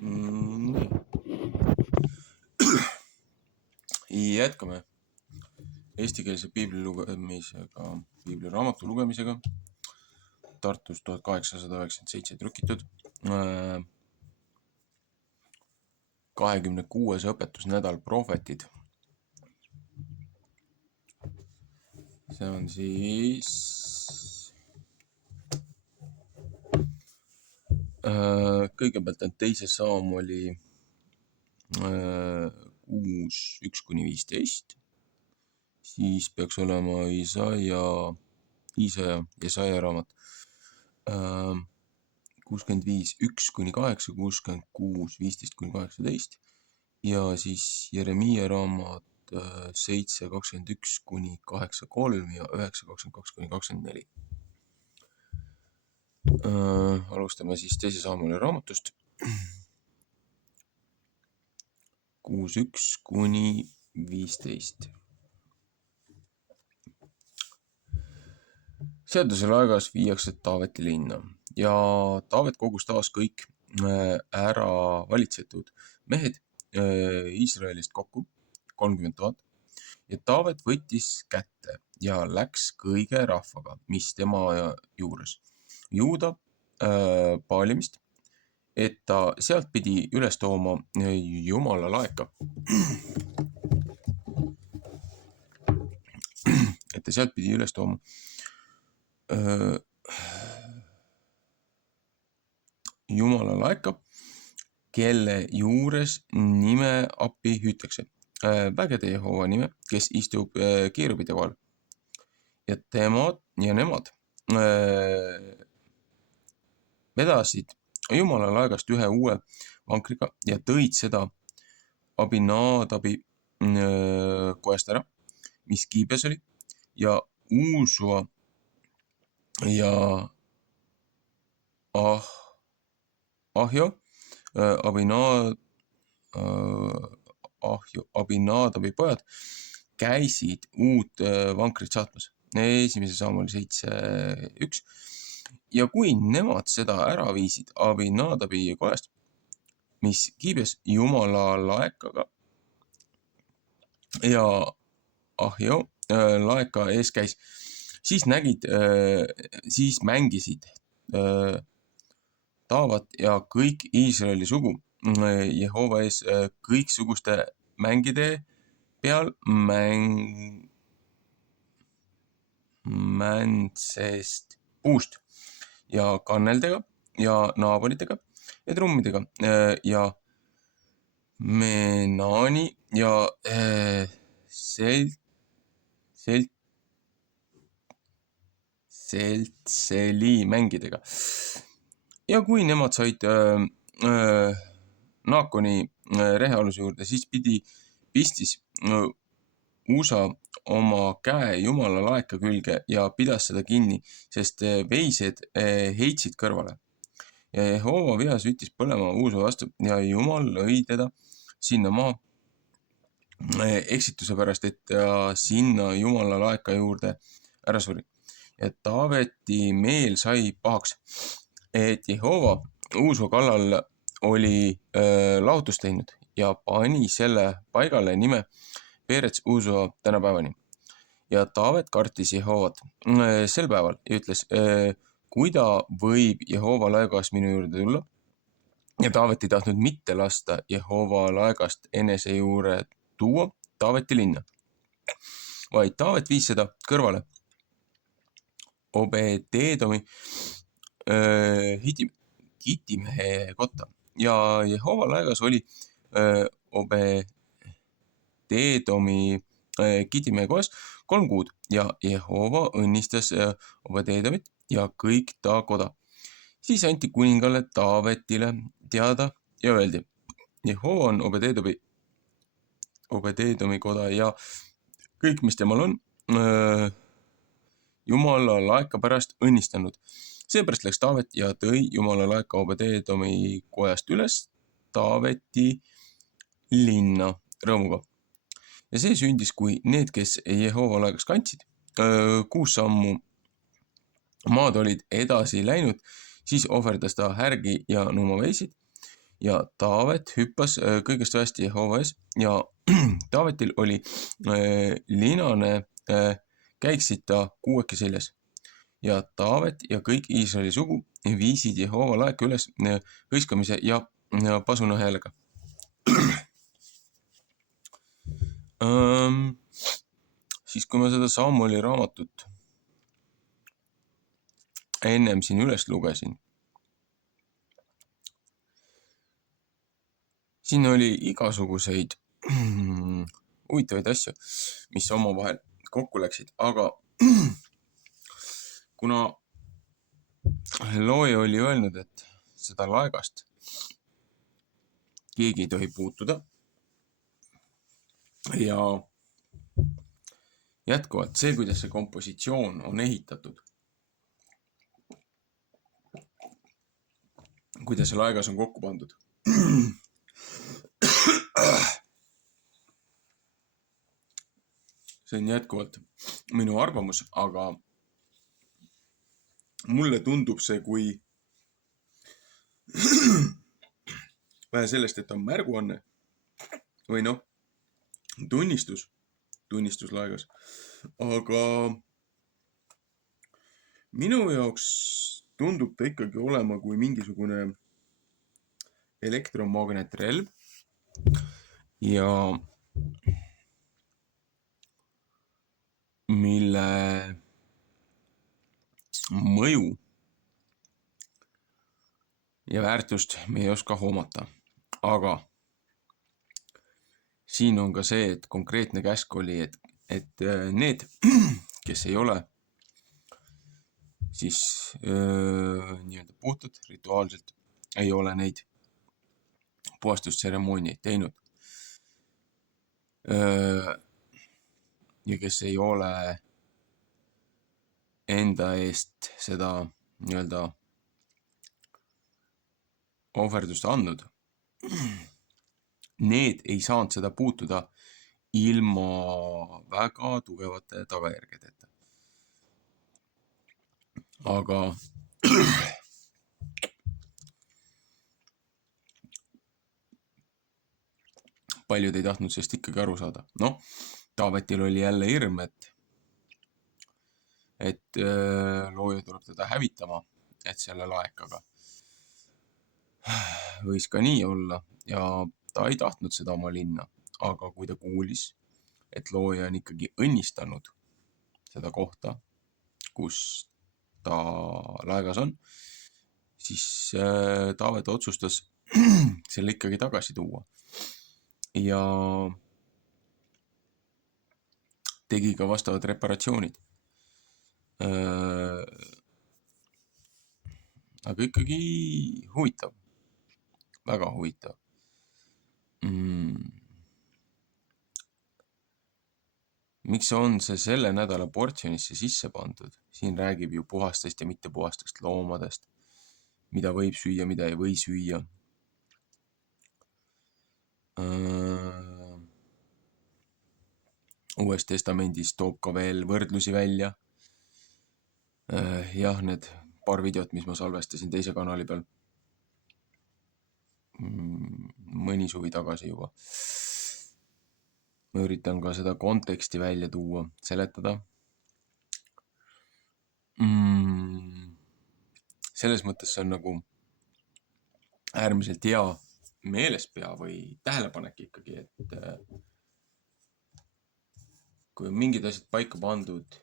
Nii. Jätkame eestikeelse piibliraamatu lugemisega. Tartus 1897 trükitud. 26. õpetusnädal prohvetid. See on siis kõigepealt on 2. Saamuli 6:1-15, siis peaks olema Jesaja raamat 65:1-8, 66:15-18 ja siis Jeremiia raamat 7:21-83 ja 9:22-24. Alustame siis 2. Saamuli raamatust 6:1-15. Seadusel aegas viiakse Taaveti linna ja Taavet kogus taas kõik ära valitsetud mehed Iisraelist kokku 30 000 ja Taavet võttis kätte ja läks kõige rahvaga, mis tema juures Juuda Paalimist, et ta sealt pidi üles tooma Jumala laeka. Et ta sealt pidi üles tooma Jumala laeka, kelle juures nime appi hüütakse. Vägede Jehova nime, kes istub keerubide kohal. Ja nemad vedasid Jumala laegast ühe uue vankriga ja tõid seda Abinadabi kojast ära, mis Giibes oli, ja Uusua ja Ahjo Abinadabi pojad käisid uut vankrit saatmas. 1. Saamuli 7:1. Ja kui nemad seda ära viisid Abinadabi kojast, mis Giibes Jumala laekaga ja Ahjo laeka ees käis, siis mängisid Taavat ja kõik Iisraeli sugu Jehova ees kõiksuguste mängide peal mändsest puust ja kanneldega ja naabolitega ja trummidega ja Menaani ja Seltseli mängidega. Ja kui nemad said Naakoni rehealuse juurde, siis pistis Usa oma käe Jumala laeka külge ja pidas seda kinni, sest veised heitsid kõrvale. Ja Jehova viha süttis põlema Usa vastu ja Jumal lõi teda sinna maa eksituse pärast, et sinna Jumala laeka juurde ära suri. Ja Taaveti meel sai pahaks, et Jehova Uusua kallal oli lahutust teinud ja pani selle paigale nime Peerets Uusua tänapäevani. Ja Taavet kartis Jehovat sel päeval ja ütles, kuida võib Jehova laegas minu juurde tulla. Ja Taavet ei tahtnud mitte lasta Jehova laegast enese juurde tuua Taaveti linna, vaid Taavet viis seda kõrvale Obededomi Gitimehe kotta ja Jehova laegas oli Obededomi Gitimehe kojas 3 kuud ja Jehova õnnistas Obededomit ja kõik ta koda. Siis anti kuningale Taavetile teada ja öeldi, Jehova on Obededomi koda ja kõik, mis temal on, Jumala laeka pärast õnnistanud. Seepärast läks Taavet ja tõi Jumala laeka Obededomi kojast üles Taaveti linna rõõmuga. Ja see sündis, kui need, kes Jehova laegas kandsid, 6 sammu maad olid edasi läinud, siis ohverdas ta härgi ja nuumaveisid ja Taavet hüppas kõigest väest Jehova ees ja Taavetil oli linane käiksita kuueki seljas. Ja Taavet ja kõik Iisraeli sugu viisid Jehova laeka üles hõiskamise ja pasuna häälega. Siis kui ma seda Samueli raamatut ennem siin üles lugesin, siin oli igasuguseid huvitavaid asju, mis omavahel kokku läksid, aga kuna looja oli öelnud, et seda laegast keegi ei tohi puutuda ja jätkuvalt see, kuidas see kompositsioon on ehitatud, kuidas see laegas on kokku pandud. See on jätkuvalt minu arvamus, aga mulle tundub see kui vähe sellest, et on märguanne või noh, tunnistus laegas, aga minu jaoks tundub ta ikkagi olema kui mingisugune elektromagnetrelv ja mille mõju ja väärtust me ei oska hoomata, aga siin on ka see, et konkreetne käsk oli, et need, kes ei ole siis nii-öelda puhtud rituaalselt, ei ole neid puhastustseremooniaid teinud. Ja kes ei ole enda eest seda nii-öelda ohverdust andnud, need ei saanud seda puutuda ilma väga tugevate tagajärgedeta. Aga paljud ei tahtnud sellest ikkagi aru saada. Noh, Taavetil oli jälle hirm, et looja tuleb teda hävitama, et selle laekaga võis ka nii olla ja ta ei tahtnud seda oma linna, aga kui ta kuulis, et looja on ikkagi õnnistanud seda kohta, kus ta laegas on, siis Taavet otsustas selle ikkagi tagasi tuua ja tegi ka vastavad reparatsioonid. Aga ikkagi huvitav, väga huvitav. Miks on see selle nädala portsjonisse sisse pandud? Siin räägib ju puhastest ja mittepuhastest loomadest, mida võib süüa, mida ei või süüa. Uues testamendis toob ka veel võrdlusi välja. Jah, need paar videot, mis ma salvestasin teise kanali peal mõni suvi tagasi juba. Ma üritan ka seda konteksti välja tuua, seletada. Selles mõttes see on nagu äärmiselt hea meelespea või tähelepanek ikkagi, et kui on mingid asjad paika pandud,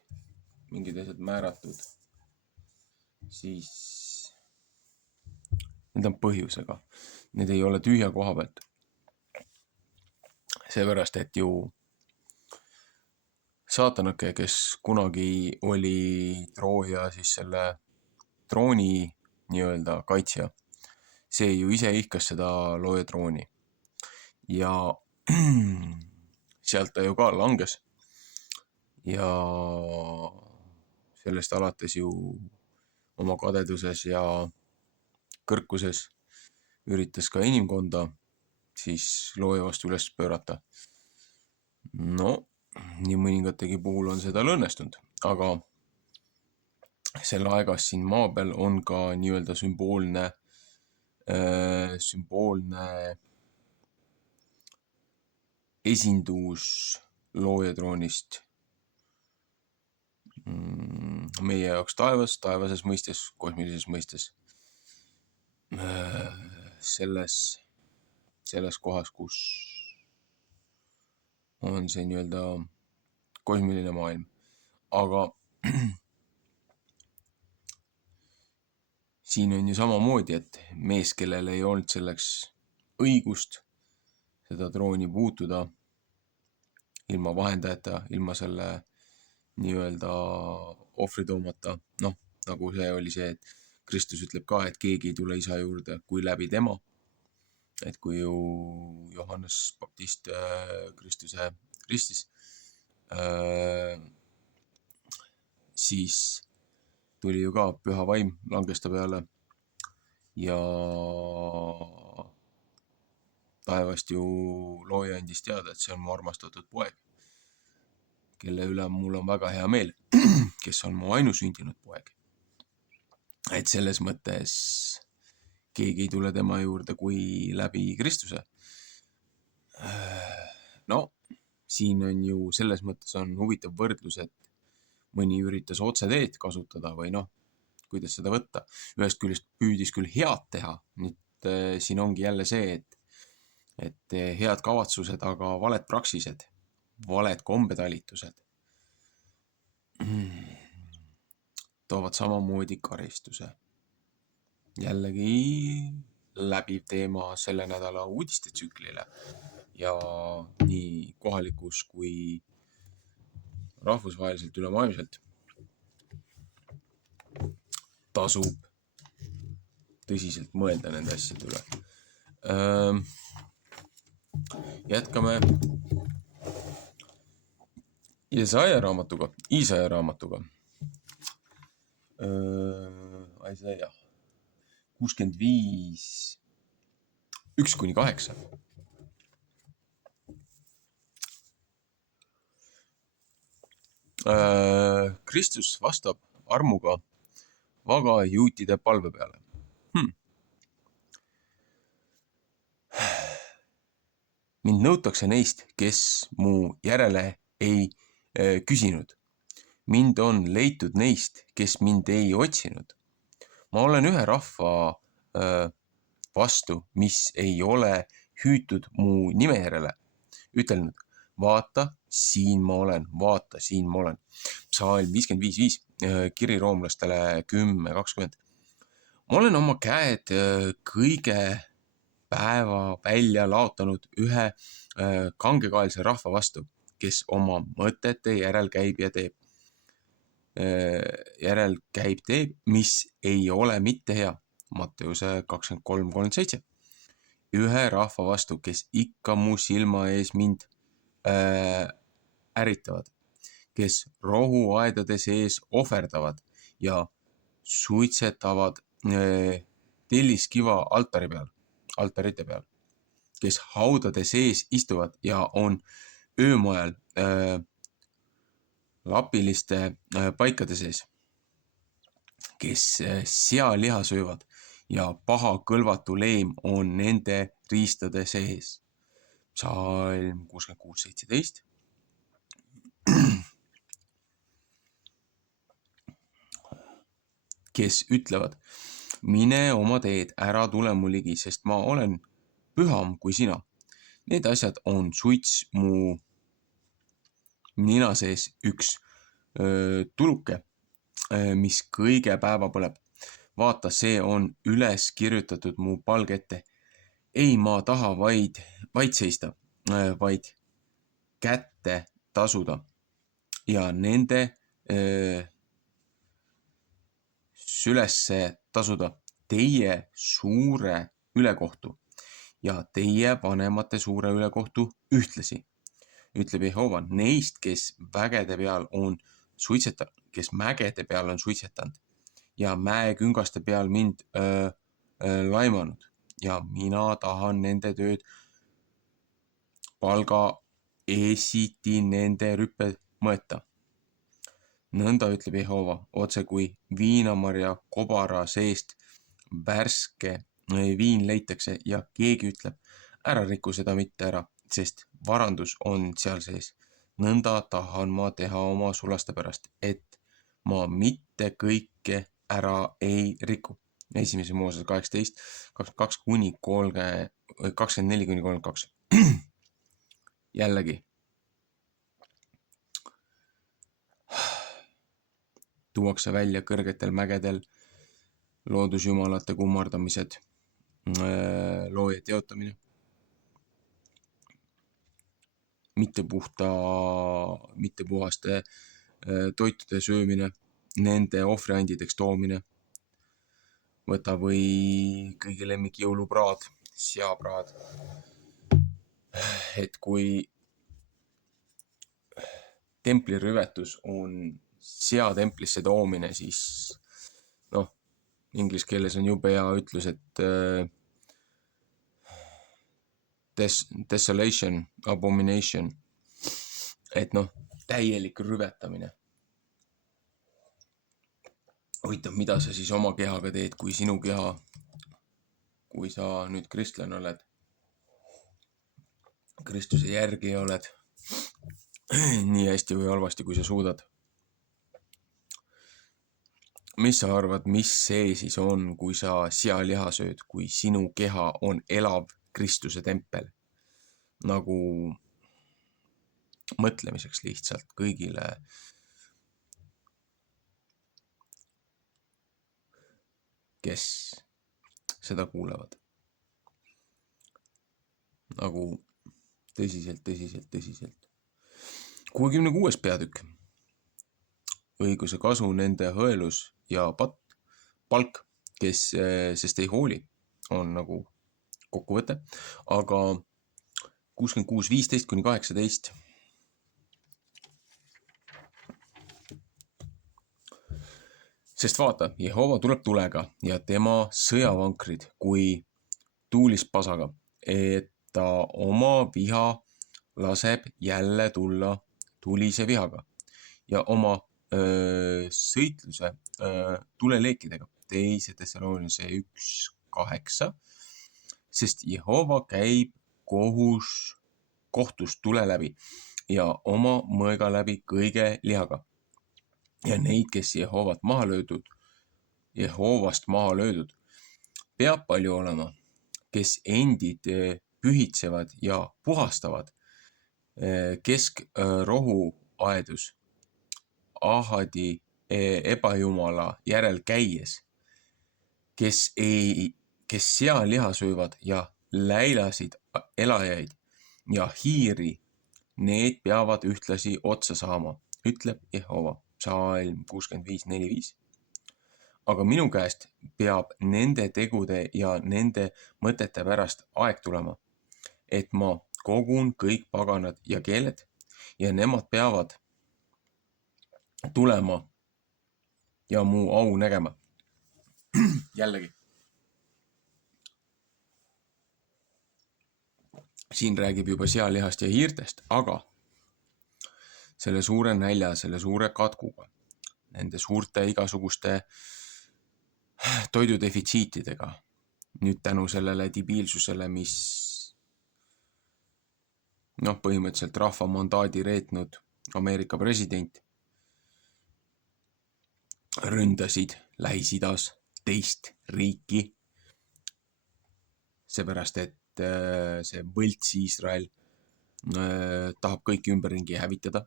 mingid asjad määratud, siis need on põhjusega. Need ei ole tühja koha pealt. Seepärast, et ju saatanake, kes kunagi oli Trooja siis selle trooni nii-öelda kaitsja, see ju ise ihkas seda looja trooni. Ja sealt ta ju ka langes. Ja sellest alates ju oma kadeduses ja kõrkuses üritas ka inimkonda siis looja vastu üles pöörata. No, nii mõningategi puhul on seda õnnestunud, aga selle aegas siin maa peal on ka nii-öelda sümboolne sümboolne esindus loojatroonist meie jaoks taevases mõistes, kosmilises mõistes. Selles kohas, kus on see nii-öelda kosmiline maailm. Aga siin on ju samamoodi, et mees, kellel ei olnud selleks õigust seda trooni puutuda ilma vahendajata, ilma selle nii-öelda ohvri toomata, nagu see oli see, et Kristus ütleb ka, et keegi ei tule isa juurde kui läbi tema. Et kui ju Johannes Baptist Kristuse ristis, siis tuli ju ka püha vaim langes ta peale ja taevast ju looja andis teada, et see on mu armastatud poeg, kelle üle mul on väga hea meel, kes on mu ainusündinud poeg. Et selles mõttes keegi ei tule tema juurde kui läbi Kristuse. No, siin on ju selles mõttes on huvitav võrdlus, et mõni üritas otseteed kasutada või kuidas seda võtta. Ühest küljest püüdis küll head teha, nüüd siin ongi jälle see, et head kavatsused, aga valed praksised, valed kombetalitused toovad samamoodi karistuse. Jällegi läbiv teema selle nädala uudistetsüklile ja nii kohalikus kui rahvusvaheliselt ülemaailmselt tasub tõsiselt mõelda nende asjade üle. Jätkame Iisaia raamatuga. Iisaia 65, 1-8. Kristus vastab armuga vaga juutide palve peale. Mind nõutakse neist, kes mu järele ei küsinud. Mind on leitud neist, kes mind ei otsinud. Ma olen ühe rahva vastu, mis ei ole hüütud mu nime järele, ütelnud, vaata, siin ma olen, vaata, siin ma olen. Psalm 55, kiri roomlastele 10:20. Ma olen oma käed kõige päeva välja laotanud ühe kangekaelse rahva vastu, kes oma mõtete järel käib ja teeb. Mis ei ole mitte hea. Matteuse 23:37. Ühe rahva vastu, kes ikka mu silma ees mind äritavad, kes rohuaedade sees ohverdavad ja suitsetavad telliskiva altarite peal, kes haudade sees istuvad ja on öömajal lapiliste paikade sees, kes sealiha söövad ja paha kõlvatu leem on nende riistade sees. Psalm 66:17. Kes ütlevad, mine oma teed, ära tule mu ligi, sest ma olen püham kui sina. Need asjad on suits mu nina sees, üks tuluke, mis kõige päeva põleb. Vaata, see on üles kirjutatud mu palge ette. Ei, ma taha vaid seista, vaid kätte tasuda ja nende sülesse tasuda teie suure ülekohtu ja teie vanemate suure ülekohtu ühtlasi, ütleb Jehova, neist, kes mägede peal on suitsetanud ja mäeküngaste peal mind laimanud ja mina tahan nende tööd palga esiti nende rüppe mõõta. Nõnda ütleb Jehova, otse kui viinamarja kobara seest värske viin leitakse ja keegi ütleb, ära riku seda mitte ära, sest varandus on seal sees. Nõnda tahan ma teha oma sulaste pärast, et ma mitte kõike ära ei riku. 1. Mooses 18, 22 kuni 24 kuni 32. Jällegi. Tuuakse välja kõrgetel mägedel loodusjumalate kummardamised, looja teotamine, mitte puhaste toitude söömine, nende ohvriandideks toomine, võta või kõigi lemmik jõulupraad, seapraad. Et kui templirüvetus on seatemplisse toomine, siis inglise keeles on jube hea ütlus, et desolation, abomination, et täielik rüvetamine. Huvitav, mida sa siis oma kehaga teed, kui sinu keha, kui sa nüüd kristlane oled, Kristuse järgi oled, nii hästi või halvasti, kui sa suudad. Mis sa arvad, mis see siis on, kui sa sealiha sööd, kui sinu keha on elav Kristuse tempel? Nagu mõtlemiseks lihtsalt kõigile. Kes seda kuulevad. Nagu tõsiselt. 66. peatükk. Õiguse kasu nende hõelus ja palk, kes sest ei hooli, on nagu kokkuvõte, aga 66, 15 kuni 18. Sest vaata, Jehova tuleb tulega ja tema sõjavankrid kui tuulispasaga, et ta oma viha laseb jälle tulla tulise vihaga ja oma sõitluse tuleleekidega. 2. Thessalonise 1:8, sest Jehova käib kohtust tule läbi ja oma mõega läbi kõige lihaga. Ja neid, kes Jehovast maha löödud, peab palju olema, kes endid pühitsevad ja puhastavad keskrohu aedus Ahadi ebajumala järel käies, kes sealiha söövad ja läilasid elajaid ja hiiri, need peavad ühtlasi otsa saama, ütleb Jehova. Psalm 65:4-5. Aga minu käest peab nende tegude ja nende mõtete pärast aeg tulema, et ma kogun kõik paganad ja keeled ja nemad peavad tulema ja mu au nägema. Jällegi. Siin räägib juba sealihast ja hiirtest, aga selle suure nälja, selle suure katkuga, nende suurte igasuguste toidudefitsiitidega, nüüd tänu sellele debiilsusele, mis põhimõtteliselt rahva mandaadi reetnud Ameerika president ründasid Lähis-Idas teist riiki, seepärast, et see võlts Iisrael tahab kõiki ümberringi hävitada,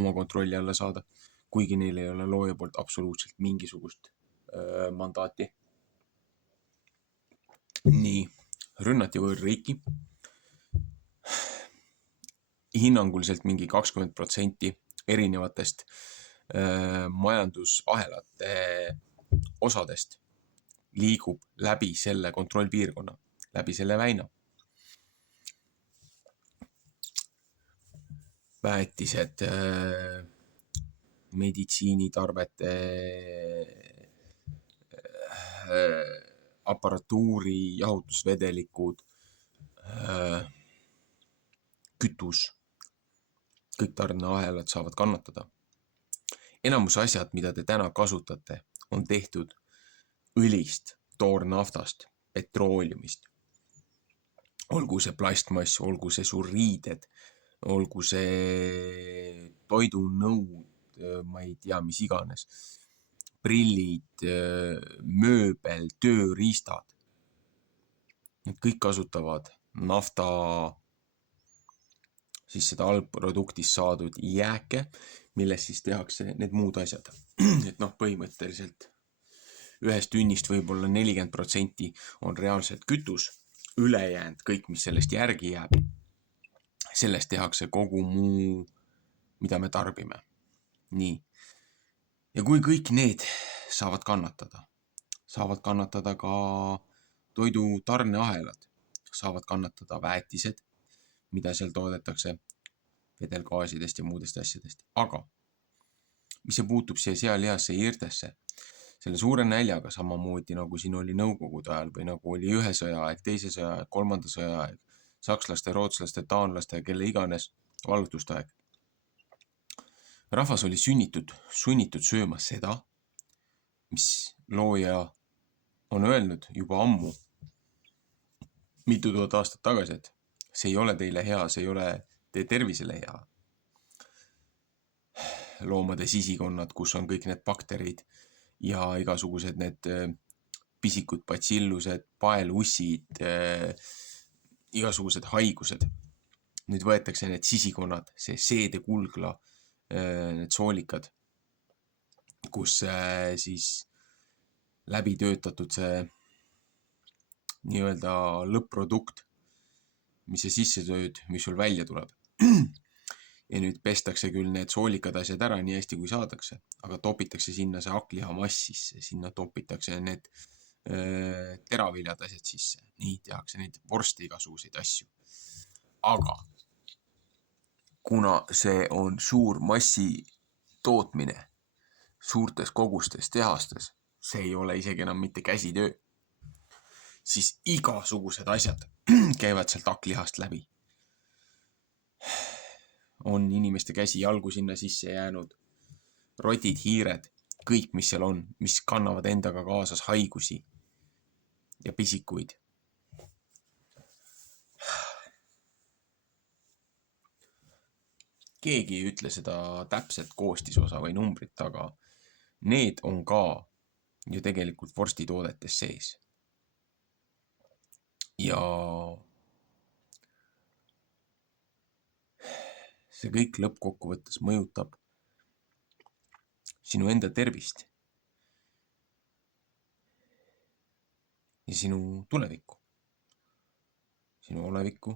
oma kontrolli alla saada, kuigi neil ei ole looja poolt absoluutselt mingisugust mandaati. Nii, rünnati võõrriiki. Hinnanguliselt mingi 20% erinevatest majandusahelate osadest liigub läbi selle kontrollpiirkonna, läbi selle väina. Väetised, meditsiinitarvete, aparatuuri, jahutusvedelikud, kütus, kõik tarneahelad saavad kannatada. Enamus asjad, mida te täna kasutate, on tehtud õlist, toornaftast, petrooleumist. Olgu see plastmass, olgu see sul riided, olgu see toidunõud, ma ei tea, mis iganes, prillid, mööbel, tööriistad. Need kõik kasutavad nafta, siis seda algproduktist saadud jääke, millest siis tehakse need muud asjad. Et põhimõtteliselt ühest tünnist võib-olla 40% on reaalselt kütus, ülejäänud kõik, mis sellest järgi jääb, sellest tehakse kogu muu, mida me tarbime. Nii. Ja kui kõik need saavad kannatada ka toidu tarneahelad, saavad kannatada väetised, mida seal toodetakse vedelgaasidest ja muudest asjadest. Aga mis see puutub siia sealihasse ja hiirtesse, selle suure näljaga samamoodi nagu siin oli nõukogude ajal või nagu oli ühe sõja aeg, teise sõja aeg, kolmanda sõja aeg, sakslaste, rootslaste, taanlaste ja kelle iganes vallutuste aeg. Rahvas oli sunnitud sööma seda, mis looja on öelnud juba ammu, mitu tuhat aastat tagasi, et see ei ole teile hea, see ei ole teie tervisele hea. Loomade sisikonnad, kus on kõik need bakterid ja igasugused need pisikud, batsillused, paelussid, igasugused haigused. Nüüd võetakse need sisikonnad, see seedekulgla, need soolikad, kus siis läbi töötatud see nii-öelda lõpp-produkt, mis see sisse tööd, mis sul välja tuleb. Ja nüüd pestakse küll need soolikad asjad ära nii hästi, kui saadakse, aga topitakse sinna see hakkliha-mass sisse, sinna topitakse need teraviljad asjad sisse, nii tehakse neid vorste igasuguseid asju. Aga kuna see on suur massi tootmine suurtes kogustes tehastes, see ei ole isegi enam mitte käsitöö, siis igasugused asjad käivad sealt hakklihast läbi. On inimeste käsi jalgu sinna sisse jäänud, rotid, hiired, kõik, mis seal on, mis kannavad endaga kaasas haigusi ja pisikuid. Keegi ei ütle seda täpset koostisosa või numbrit, aga need on ka ju tegelikult vorstituodetes sees. Ja see kõik lõppkokkuvõttes mõjutab sinu enda tervist ja sinu tulevikku, sinu olevikku.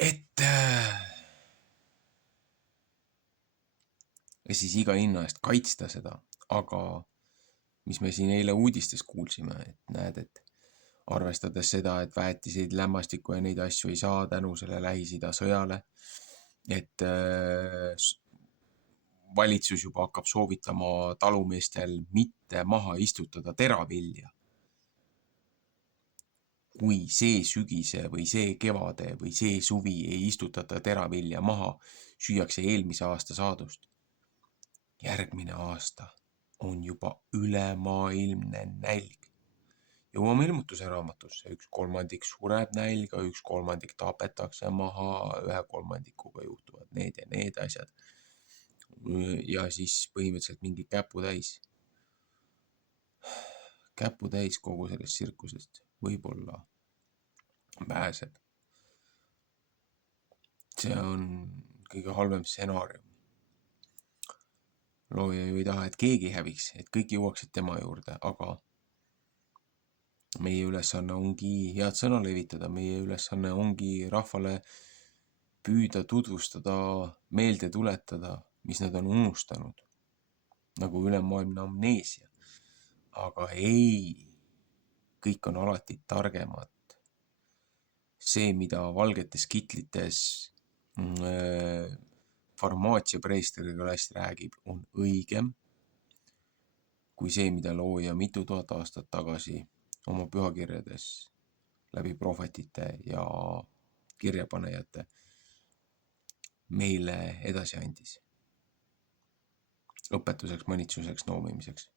Et ja siis iga hinna eest kaitsta seda, aga mis me siin eile uudistes kuulsime, et näed, et arvestades seda, et väetiseid, lämmastikku ja neid asju ei saa tänu selle Lähis-Ida sõjale, et valitsus juba hakkab soovitama talumeestel mitte maha istutada teravilja. Kui see sügise või see kevade või see suvi ei istutata teravilja maha, süüakse eelmise aasta saadust. Järgmine aasta on juba ülemaailmne nälg. Jõuame ilmutuse raamatusse, 1/3 sureb nälga, 1/3 tapetakse maha, 1/3 juhtuvad need ja need asjad. Ja siis põhimõtteliselt mingi käputäis kogu sellest tsirkusest võib-olla pääseb. See on kõige halvem stsenaarium. Looja ju ei taha, et keegi häviks, et kõik jõuaksid tema juurde, aga meie ülesanne ongi head sõna levitada, meie ülesanne ongi rahvale püüda tutvustada, meelde tuletada, mis nad on unustanud, nagu ülemaailmne amneesia. Aga ei, kõik on alati targemad. See, mida valgetes kitlites farmaatsiapreisteriklass räägib, on õigem kui see, mida looja mitu tuhat aastat tagasi oma pühakirjades läbi prohvetite ja kirjapanejate meile edasi andis. Õpetuseks, mõnitsuseks, noomimiseks.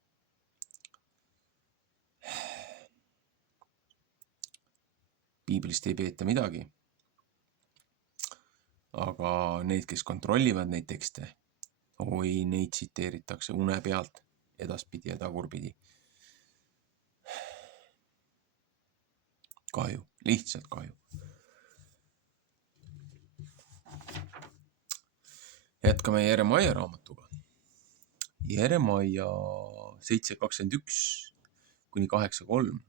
piiblist ei peeta midagi. Aga need, kes kontrollivad neid tekste, neid tsiteeritakse une pealt edaspidi ja tagurpidi. Kahju, lihtsalt kahju. Jätkame Jeremaia raamatuga. Jeremaia 7:21 kuni 8:3.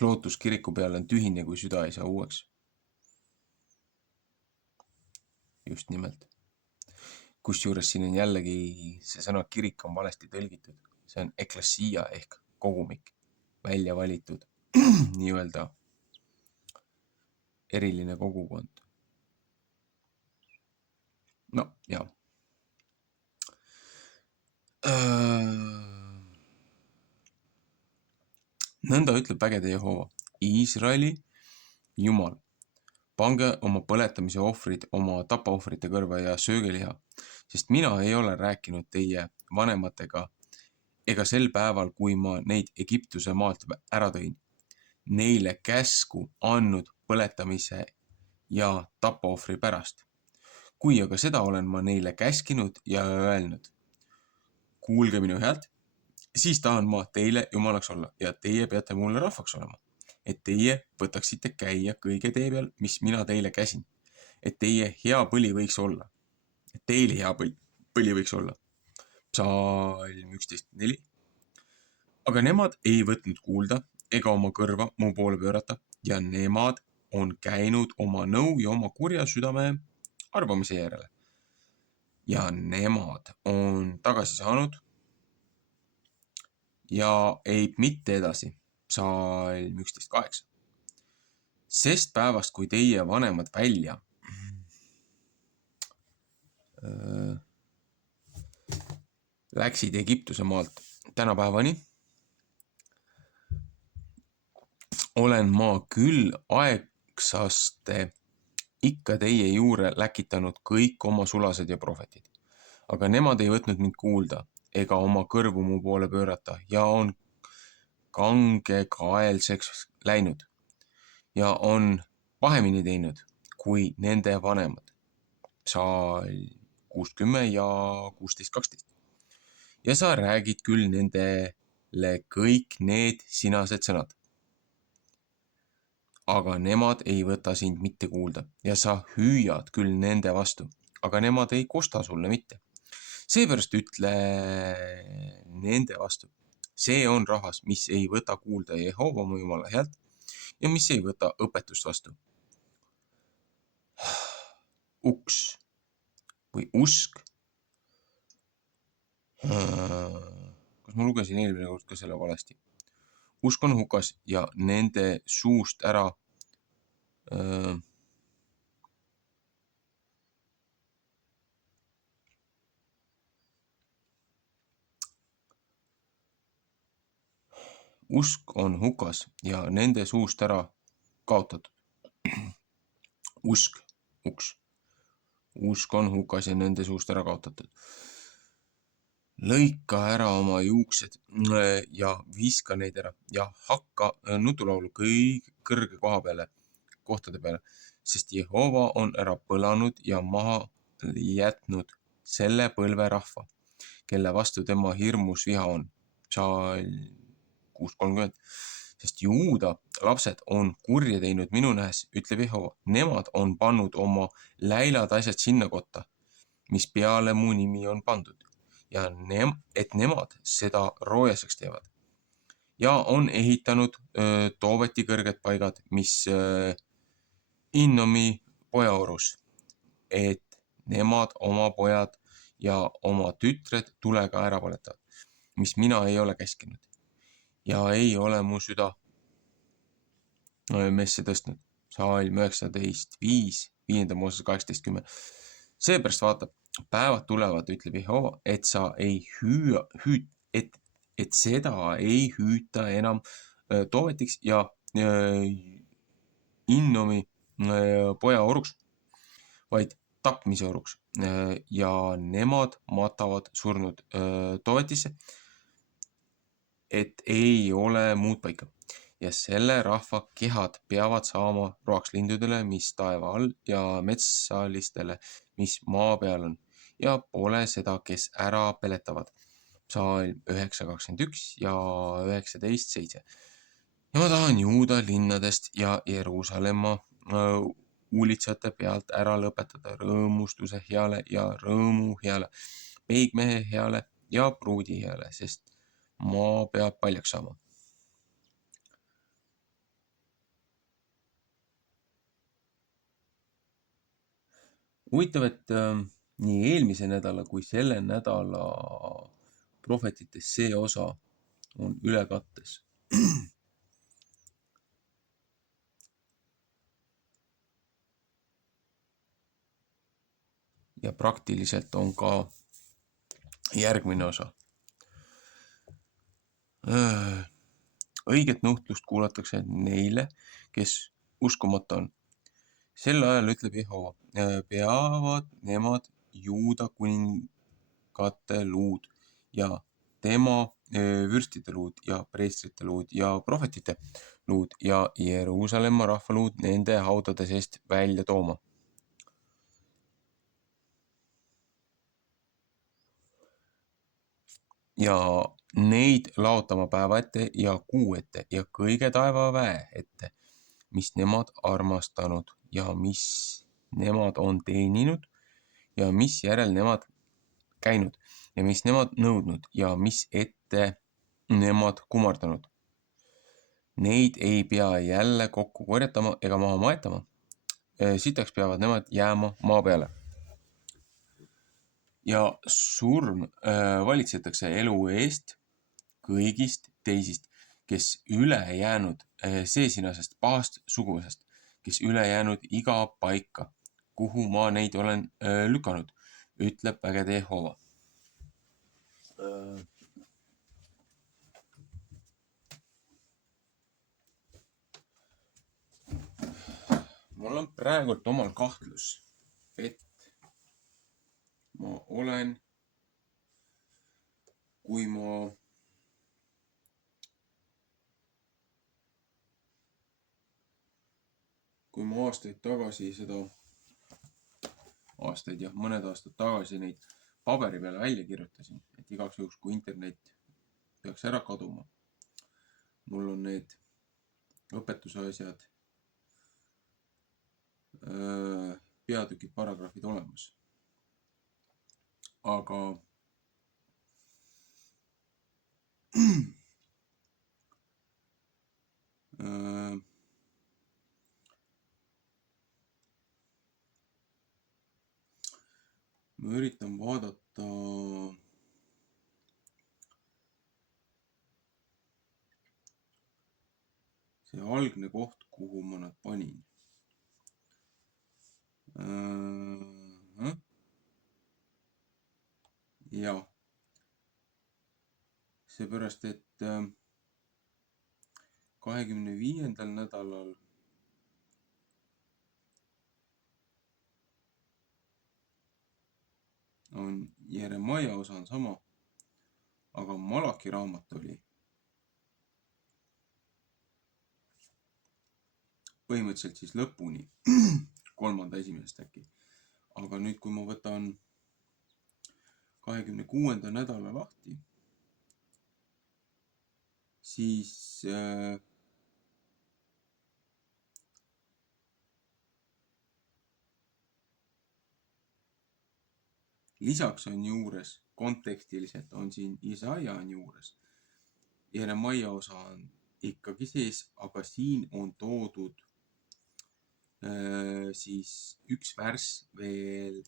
Lootus kiriku peale on tühine, kui süda ei saa uueks. Just nimelt. Kusjuures siin on jällegi see sõna kirik on valesti tõlgitud. See on eklesia ehk kogumik, välja valitud nii-öelda eriline kogukond. No, jah. Nõnda ütleb vägede Jehova, Iisraeli Jumal. Pange oma põletamise ohvrid oma tapaohvrite kõrva ja sööge liha, sest mina ei ole rääkinud teie vanematega ega sel päeval, kui ma neid Egiptuse maalt ära tõin, neile käsku andnud põletamise ja tapaohvri pärast. Kui aga seda olen ma neile käskinud ja öelnud, kuulge minu häält, siis tahan ma teile jumalaks olla ja teie peate mulle rahvaks olema. Et teie võtaksite käia kõige tee peal, mis mina teile käsin. Et teie hea põli võiks olla. Et teile hea põli võiks olla. Psalm 11:4. Aga nemad ei võtnud kuulda ega oma kõrva mu poole pöörata ja nemad on käinud oma nõu ja oma kurja südame arvamise järele. Ja nemad on tagasi saanud ja ei mitte edasi. Psalm 11:8. Sest päevast, kui teie vanemad välja läksid Egiptuse maalt tänapäevani, olen ma küll aegsaste ikka teie juure läkitanud kõik oma sulased ja prohvetid. Aga nemad ei võtnud mind kuulda ega oma kõrvu mu poole pöörata ja on kangekaelseks läinud ja on pahemini teinud kui nende vanemad. Psalm 60 ja 16:12. Ja sa räägid küll nendele kõik need sinased sõnad. Aga nemad ei võta sind mitte kuulda ja sa hüüad küll nende vastu, aga nemad ei kosta sulle mitte. Seepärast ütle nende vastu. See on rahvas, mis ei võta kuulda Jehova mu Jumala häält ja mis ei võta õpetust vastu. Uks või usk. Kas ma lugesin eelmine kord ka selle valesti? Usk on hukas ja nende suust ära usk on hukas ja nende suust ära kaotatud. Usk, uks. Usk on hukas ja nende suust ära kaotatud. Lõika ära oma juuksed ja viska neid ära ja hakka nutulaulu kõrge kohtade peale, sest Jehova on ära põlanud ja maha jätnud selle põlve rahva, kelle vastu tema hirmus viha on. Psalm 6:30. Sest Juuda lapsed on kurja teinud minu nähes, ütleb Jehova. Nemad on pannud oma läilad asjad sinna kotta, mis peale mu nimi on pandud. Ja et nemad seda roojaseks teevad. Ja on ehitanud Tooveti kõrged paigad, mis Innomi pojaorus, et nemad oma pojad ja oma tütred tulega ära põletavad, mis mina ei ole käskinud. Ja ei ole mu süda messe tõstnud. Psalm 19:5, 5. Mooses 18:10. Seepärast vaatab, päevad tulevad, ütleb Jehova, et sa ei et seda ei hüüta enam Toovetiks ja Innomi poja oruks, vaid tapmise oruks ja nemad matavad surnud tovetisse, et ei ole muud paika. Ja selle rahva kehad peavad saama roaks lindudele, mis taeva all ja metsalistele, mis maa peal on ja pole seda, kes ära peletavad. Psalm 9.21 ja 19.7. Ja ma tahan Juuda linnadest ja Jeruusalemma uulitsate pealt ära lõpetada rõõmustuse heale ja rõõmu heale, peigmehe heale ja pruudi heale, sest maa peab paljaks saama. Huvitav, et nii eelmise nädala kui selle nädala prohvetitest see osa on ülekattes. Ja praktiliselt on ka järgmine osa. Õiget nuhtlust kuulatakse neile, kes uskumata on. Sel ajal ütleb Jehova, peavad nemad Juuda kuningate luud ja tema vürstide luud ja preestrite luud ja prohvetite luud ja Jeruusalemma rahvaluud nende haudade seest välja tooma. Ja neid laotama päeva ette ja kuu ette ja kõige taevaväe ette, mis nemad armastanud ja mis nemad on teeninud ja mis järel nemad käinud ja mis nemad nõudnud ja mis ette nemad kummardanud. Neid ei pea jälle kokku korjatama ega maha maetama. Sitaks peavad nemad jääma maa peale. Ja surm valitsetakse elu eest kõigist teisist, kes üle jäänud seesinasest pahast suguvõsast, kes üle jäänud iga paika, kuhu ma neid olen lükanud, ütleb vägede Jehova. Mul on praegult omal kahtlus, et ma olen, kui ma aastaid tagasi mõned aastad tagasi neid paberi peale välja kirjutasin, et igaks juhuks, kui internet peaks ära kaduma. Mul on need õpetuse asjad, peatükid, paragrahvid olemas. Aga ma üritan vaadata see algne koht, kuhu ma nad panin. Ja seepärast, et 25. nädalal on Jeremaia osa on sama, aga Malaki raamat oli põhimõtteliselt siis lõpuni, 3.1. äkki. Aga nüüd, kui ma võtan 26. nädala lahti, siis lisaks on juures, kontekstiliselt on siin Isaia on juures. Jeremaia osa on ikkagi sees, aga siin on toodud siis üks värss veel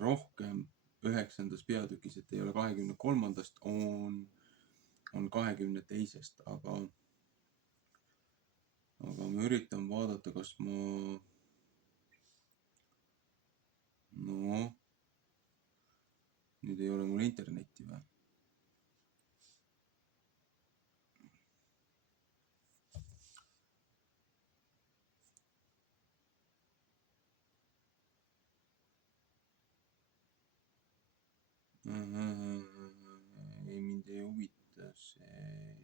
rohkem 9. peatükis, et ei ole 23. on 22. aga ma üritan vaadata, kas ma nüüd ei ole mul internetti või? Ei, mind ei huvita see.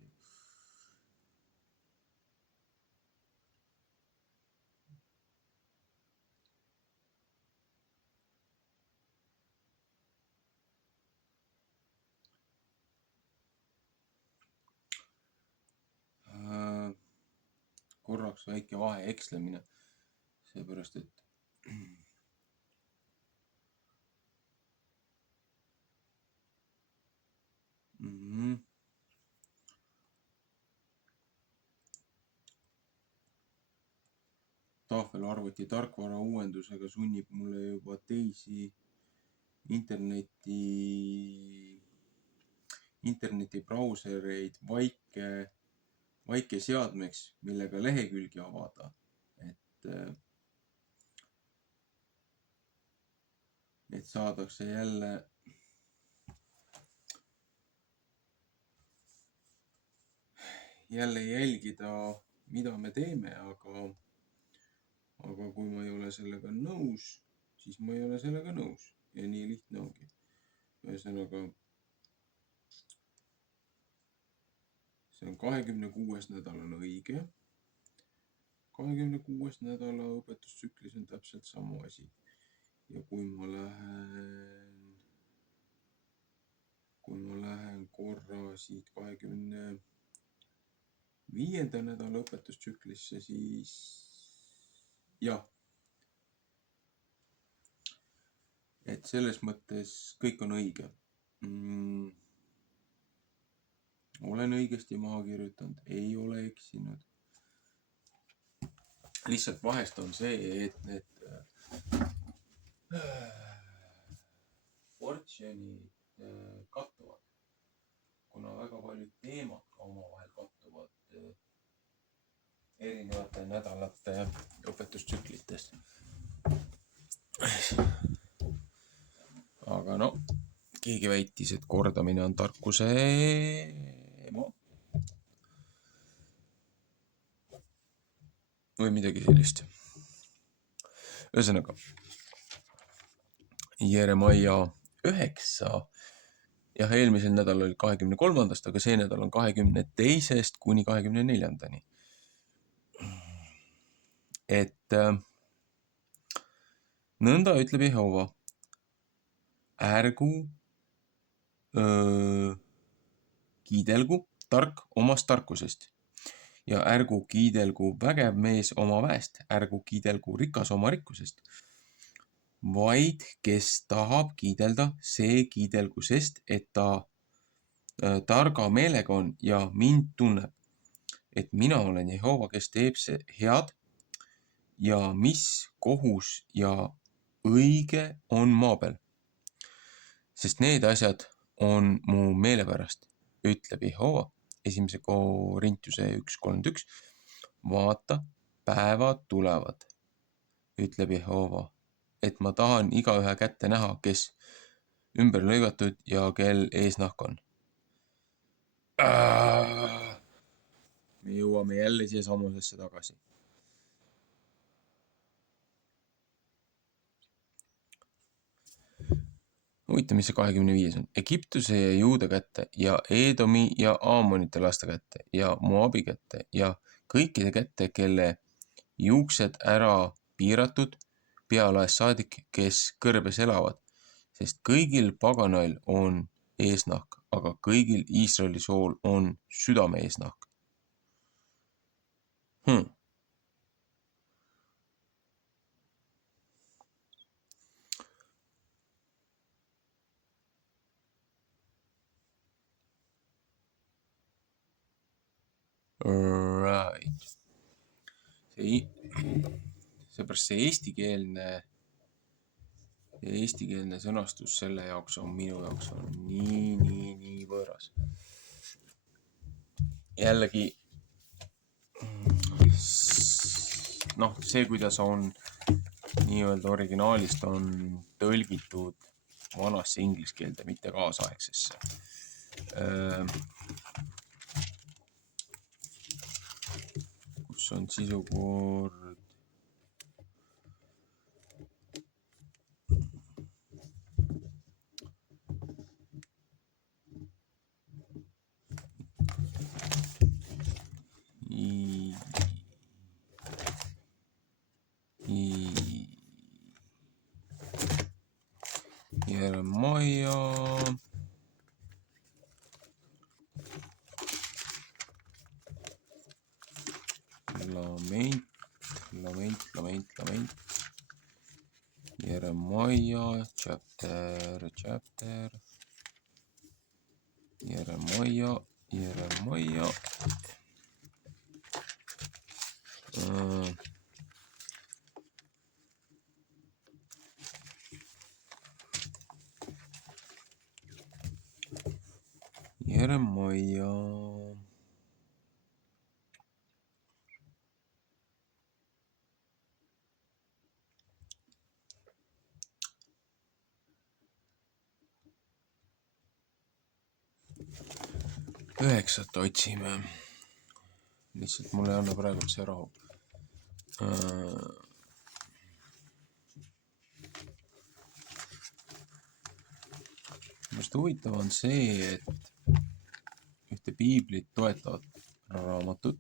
Korraks väike vahe ekslemine, seepärast et tahvelarvuti tarkvara uuendusega sunnib mulle juba teisi internetibrausereid vaikeseadmeks, millega lehekülgi avada. Et saadakse jälle jälgida, mida me teeme, aga kui ma ei ole sellega nõus, siis ma ei ole sellega nõus. Ja nii lihtne ongi. Ühesõnaga, see on 26. nädal on õige. 26. nädala õpetustsüklis on täpselt sama asi. Ja kui ma lähen korra siit 25. nädala õpetustsüklisse, siis jah. Et selles mõttes kõik on õige. Olen õigesti maha kirjutanud, ei ole eksinud. Lihtsalt vahest on see, et need portsjonid kattuvad, kuna väga paljud teemad ka omavahel kattuvad erinevate nädalate õpetustsüklitest. Aga no, keegi väitis, et kordamine on tarkuse ema. Või midagi sellist. Ühesõnaga, Jeremaia 9. Jah, eelmisel nädal oli 23. aga see nädal on 22. kuni 24. Et nõnda ütleb Jehova. Ärgu kiidelgu tark omast tarkusest ja ärgu kiidelgu vägev mees oma väest, ärgu kiidelgu rikas oma rikkusest, vaid kes tahab kiidelda, see kiidelgu, sest et ta targa meelega on ja mind tunneb, et mina olen Jehova, kes teeb see head ja mis kohus ja õige on maa peal. Sest need asjad on mu meelepärast, ütleb Jehova, 1. Korintuse 1.31. Vaata, päevad tulevad, ütleb Jehova, et ma tahan igaühe kätte näha, kes ümber lõigatud ja kel eesnahk on. Me jõuame jälle siia samusesse tagasi. Huvitav, mis see 25 on. Egiptuse ja Juuda kätte ja Eedomi ja Aamonite laste kätte ja Moabi kätte ja kõikide kätte, kelle juuksed ära piiratud, pealaes saadik, kes kõrbes elavad, sest kõigil paganail on eesnahk, aga kõigil Iisraeli sool on südame eesnahk. Right. Seepärast see eestikeelne sõnastus selle jaoks on minu jaoks on nii võõras. Jällegi, noh, see, kuidas on nii-öelda originaalist on tõlgitud vanasse inglise keelde, mitte kaasaegsesse. Kus on sisukord? Jeremiah. Lament. Jeremiah, chapter. Jeremiah. Jeremiah. Üheksat otsime. Lihtsalt mul ei anna praegu see rahu. Just huvitav on see, et ühte piiblit toetavad raamatut,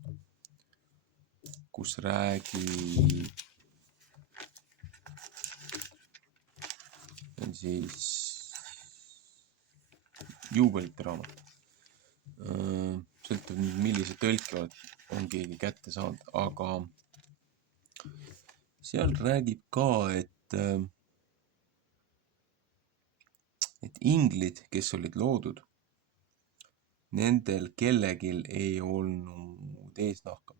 kus räägib, see on siis juubelite raamat. Sõltub millise tõlke on keegi kätte saanud, aga seal räägib ka, et inglid, kes olid loodud, nendel kellelgi ei olnud eesnahka,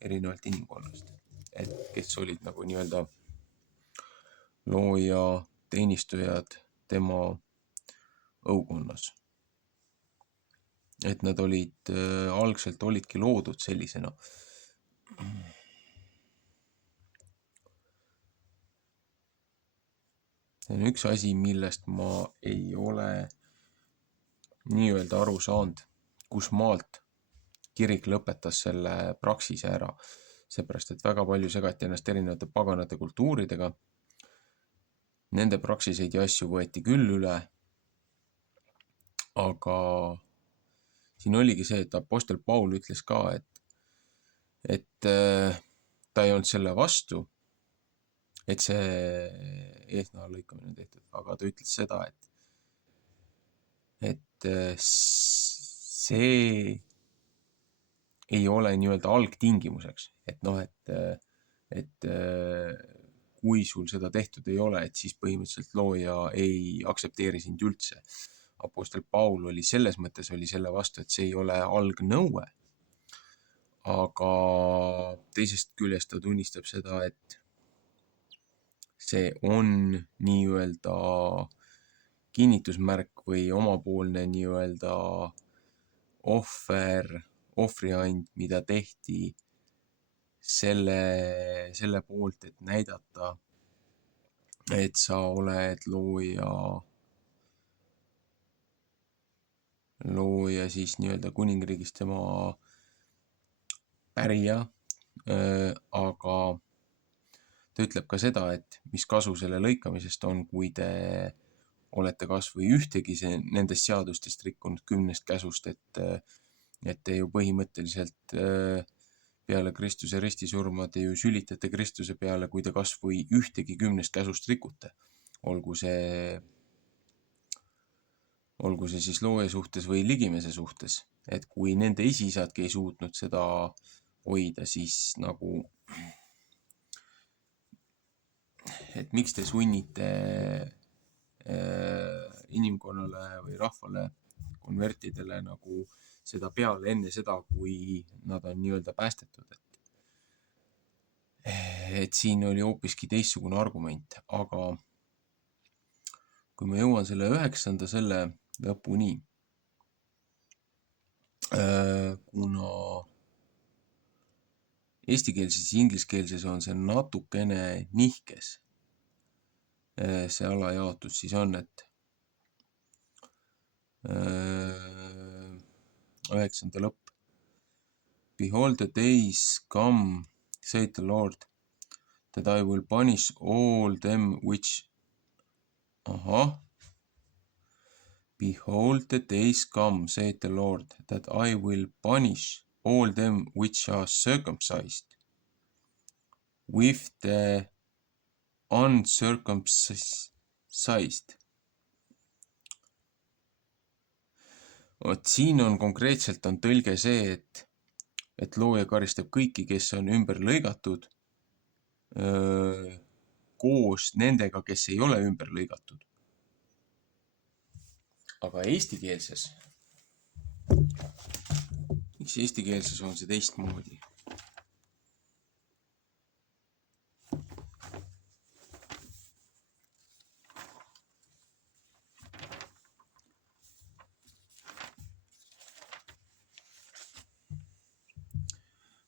erinevalt inimkonnast, et kes olid nagu nii-öelda looja teenistujad tema õukonnas. Et nad algselt olidki loodud sellisena. See on üks asi, millest ma ei ole nii-öelda aru saanud, kus maalt kirik lõpetas selle praksise ära. Seepärast, et väga palju segati ennast erinevate paganate kultuuridega. Nende praksiseid ja asju võeti küll üle, aga siin oligi see, et apostel Paul ütles ka, et ta ei olnud selle vastu, et see eesnaha lõikamine on tehtud, aga ta ütles seda, et see ei ole nii-öelda algtingimuseks, et kui sul seda tehtud ei ole, et siis põhimõtteliselt looja ei aktsepteeri sind üldse. Apostel Paul oli selles mõttes selle vastu, et see ei ole algnõue, aga teisest küljest ta tunnistab seda, et see on nii-öelda kinnitusmärk või omapoolne nii-öelda ohvriand, mida tehti selle poolt, et näidata, et sa oled looja siis nii-öelda kuningriigis tema pärija, aga ta ütleb ka seda, et mis kasu selle lõikamisest on, kui te olete kas või ühtegi nendest seadustest rikkunud 10 käsust, et te ju põhimõtteliselt peale Kristuse ristisurma te ju sülitate Kristuse peale, kui te kas või ühtegi 10 käsust rikute. Olgu see siis looja suhtes või ligimese suhtes. Et kui nende esisadki ei suutnud seda hoida, siis nagu, et miks te sunnite inimkonnale või rahvale, konvertidele nagu seda peale enne seda, kui nad on nii-öelda päästetud. Et siin oli hoopiski teistsugune argument, aga kui ma jõuan selle 9. selle lõpuni, kuna eestikeelses ja ingliskeelses on see natukene nihkes, see alajaotus siis on, et 9. lõpp. Behold, the days come, saith the Lord, that I will punish all them which... Behold, the days come, saith the Lord, that I will punish all them which are circumcised with the uncircumcised, Vot siin on konkreetselt on tõlge see, et looja karistab kõiki, kes on ümber lõigatud koos nendega, kes ei ole ümber lõigatud. Aga eestikeelses, miks eestikeelses on see teistmoodi?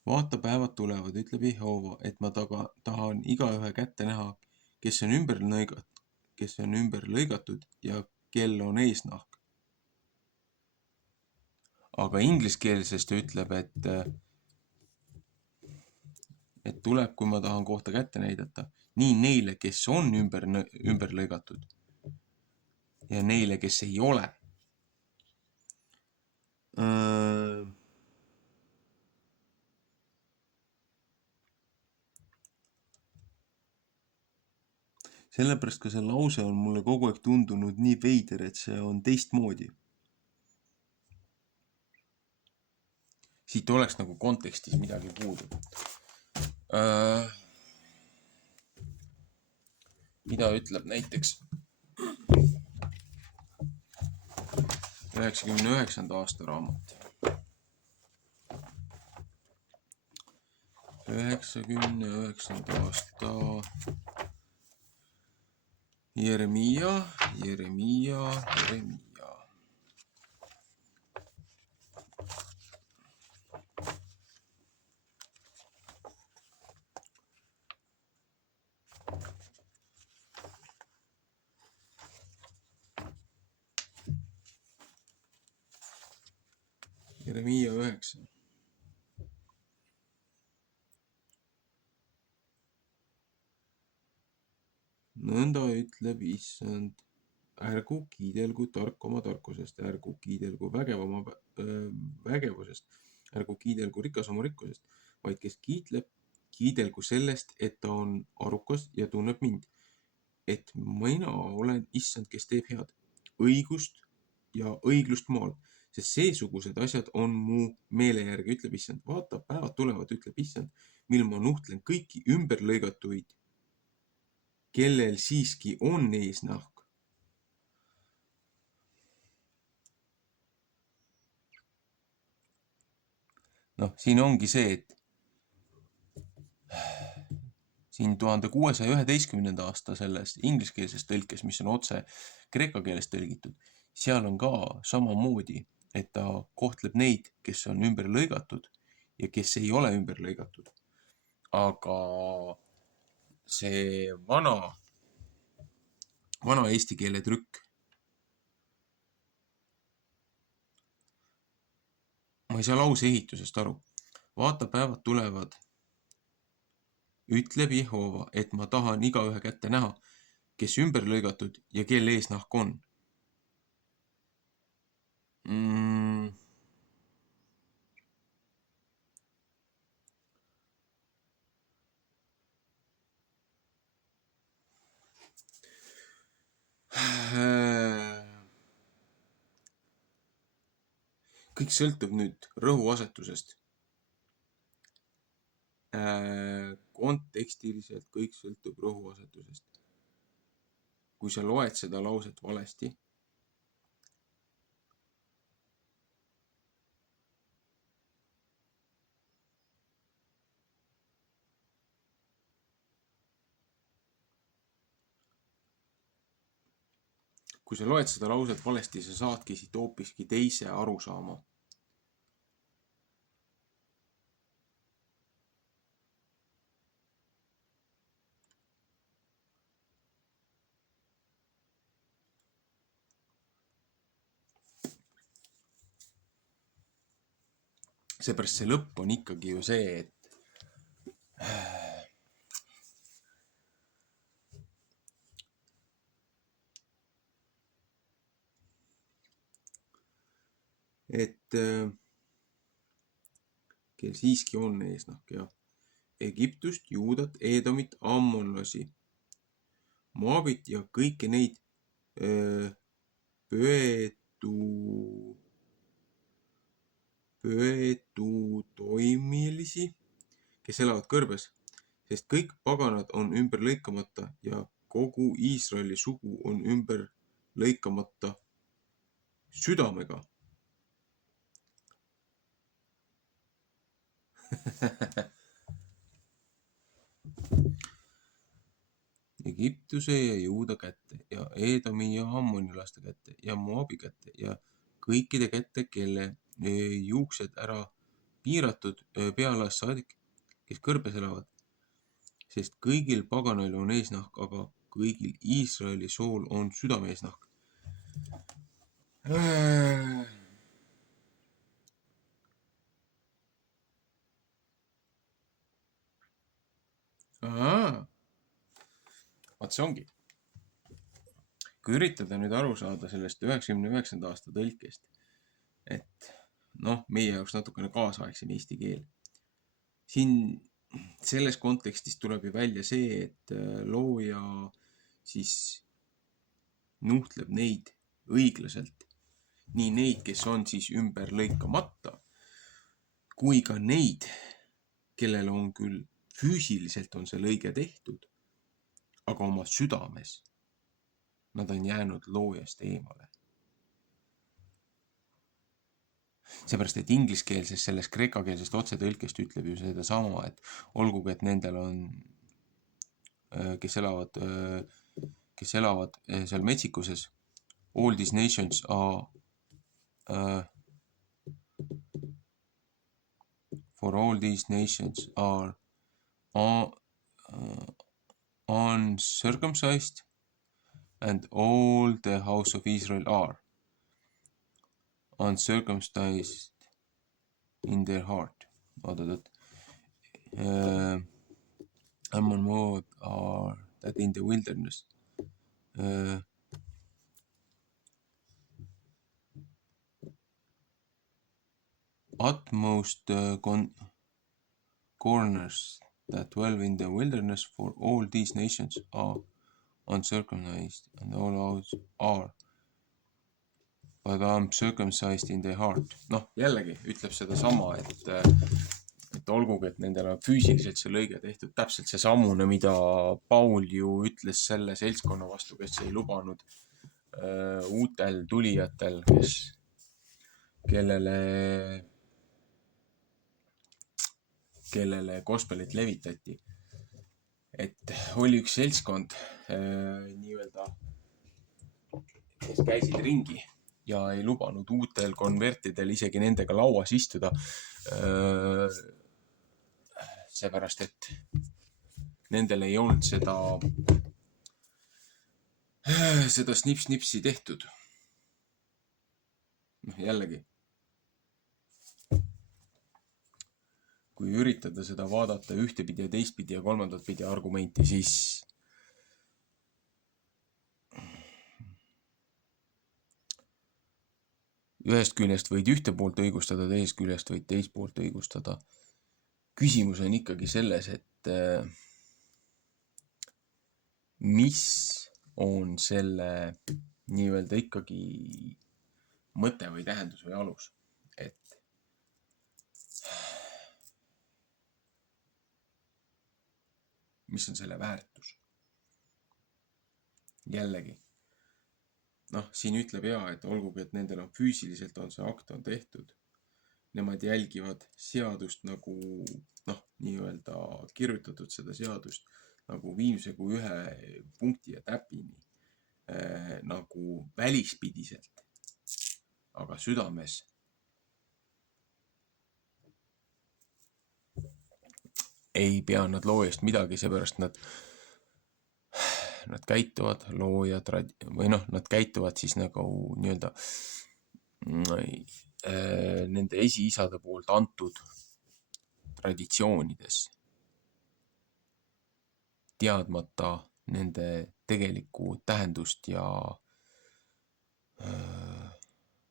Vaata, päevad tulevad, ütleb Jehova, et ma tahan igaühe kätte näha, kes on ümber lõigatud ja kel on eesnahk. Aga ingliskeelses ta ütleb, et tuleb, kui ma tahan kohta kätte näidata, nii neile, kes on ümber lõigatud ja neile, kes ei ole. Sellepärast ka see lause on mulle kogu aeg tundunud nii veider, et see on teistmoodi. Siit oleks nagu kontekstis midagi puudu. Mida ütleb näiteks 99. aasta raamat. 99. aasta Jeremiia. Jeremiia 9. Nõnda ütleb Issand, ärgu kiidelgu tark oma tarkusest, ärgu kiidelgu vägev oma vägevusest, ärgu kiidelgu rikas oma rikkusest, vaid kes kiitleb, kiidelgu sellest, et ta on arukas ja tunneb mind. Et mina olen Issand, kes teeb head, õigust ja õiglust maal, sest seesugused asjad on mu meele järgi, ütleb Issand. Vaata, päevad tulevad, ütleb Issand, mil ma nuhtlen kõiki ümberlõigatuid, kellel siiski on eesnahk. Noh, siin ongi see, et siin 1611. aasta selles ingliskeelses tõlkes, mis on otse kreeka keeles tõlgitud, seal on ka samamoodi, et ta kohtleb neid, kes on ümber lõigatud ja kes ei ole ümber lõigatud. Aga see vana eesti keele trükk, ma ei saa lause ehitusest aru. Vaata, päevad tulevad, ütleb Jehova, et ma tahan igaühe kätte näha, kes ümber lõigatud ja kel eesnahk on. Kõik sõltub nüüd rõhuasetusest. Kontekstiliselt kõik sõltub rõhuasetusest. Kui sa loed seda lauset valesti, sa saadki siit hoopiski teise arusaama. Seepärast see lõpp on ikkagi ju see, et kel siiski on eesnahk, jah. Egiptust, Juudat, Eedomit, ammonlasi, Moabit ja kõiki neid pöötutoimilisi, kes elavad kõrbes, sest kõik paganad on ümber lõikamata ja kogu Iisraeli sugu on ümber lõikamata südamega. Egiptuse ja Juuda kätte ja Eedomi ja Ammonilaste kätte ja Moabi kätte ja kõikide kätte, kelle juuksed ära piiratud pealast saadik, kes kõrbes elavad, sest kõigil paganail on eesnahk, aga kõigil Iisraeli sool on südame eesnahk. Vaat see ongi. Kui üritada nüüd aru saada sellest 99. aasta tõlkest, et meie jaoks natukene kaasaegsem eesti keel. Siin selles kontekstis tuleb ju välja see, et looja siis nuhtleb neid õiglaselt. Nii neid, kes on siis ümber lõikamata, kui ka neid, kellel on küll füüsiliselt on see lõige tehtud, aga oma südames nad on jäänud loojast eemale. Seepärast, et ingliskeelses selles kreekakeelsest otsetõlkest ütleb ju seda sama, et olgugi, et nendel on, kes elavad seal metsikuses, all these nations are for all these nations are uncircumcised and all the house of Israel are uncircumcised in their heart. Ammon, Moab are that in the wilderness. Utmost corners that dwell in the wilderness, for all these nations are uncircumcised and all ours are but uncircumcised in their heart. Jällegi ütleb seda sama, et olgugi, et nendel on füüsiliselt see lõige tehtud täpselt see samune, mida Paul ju ütles selle seltskonna vastu, kes ei lubanud uutel tulijatel, kellele gospelit levitati. Et oli üks seltskond nii-öelda, kes käisid ringi ja ei lubanud uutel konvertidel isegi nendega lauas istuda. Seepärast, et nendel ei olnud seda snips-nipsi tehtud. Jällegi, kui üritada seda vaadata ühtepidi ja teistpidi ja kolmandat pidi argumenti, siis ühest küljest võid ühte poolt õigustada, teisest küljest võid teist poolt õigustada. Küsimus on ikkagi selles, et mis on selle nii-öelda ikkagi mõte või tähendus või alus, et mis on selle väärtus. Jällegi, siin ütleb et olgugi, et nendel on füüsiliselt on see akt on tehtud, nemad jälgivad seadust nagu nii-öelda kirjutatud seda seadust nagu viimse kui ühe punkti ja täpini nagu välispidiselt, aga südames ei pea nad loojast midagi, seepärast nad käituvad loojad või nad käituvad siis nagu nii-öelda nende esiisade poolt antud traditsioonides, teadmata nende tegelikku tähendust ja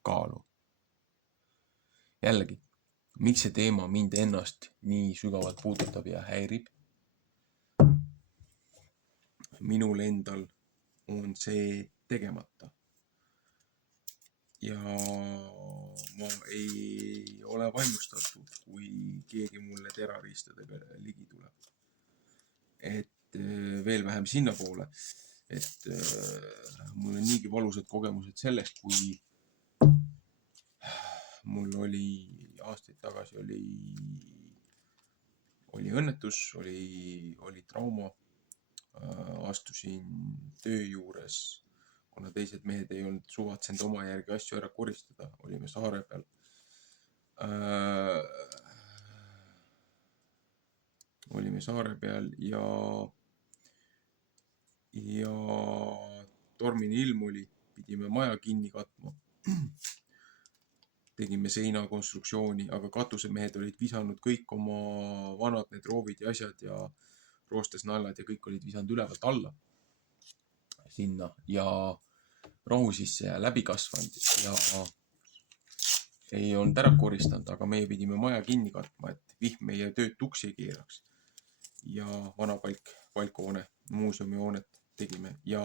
kaalu. Jällegi, miks see teema mind ennast nii sügavalt puudutab ja häirib? Minul endal on see tegemata. ja ma ei ole vaimustatud, kui keegi mulle terroristidega ligi tuleb. Et veel vähem sinnapoole, et mul on niigi valusad kogemused sellest, kui mul oli aastaid tagasi oli õnnetus, oli trauma, astusin töö juures, kuna teised mehed ei olnud suvatsenud oma järgi asju ära koristada, olime saare peal. Olime saare peal ja tormine ilm oli, pidime maja kinni katma. Tegime seinakonstruktsiooni, aga katusemehed olid visanud kõik oma vanad need roovid ja asjad ja roostesnaelad ja kõik olid visanud ülevalt alla sinna ja rohu sisse ja läbi kasvanud ja ei olnud ära koristanud, aga meie pidime maja kinni katma, et vihm meie tööd tuksi ei keeraks. Ja vana palkhoone, muuseumihoonet tegime ja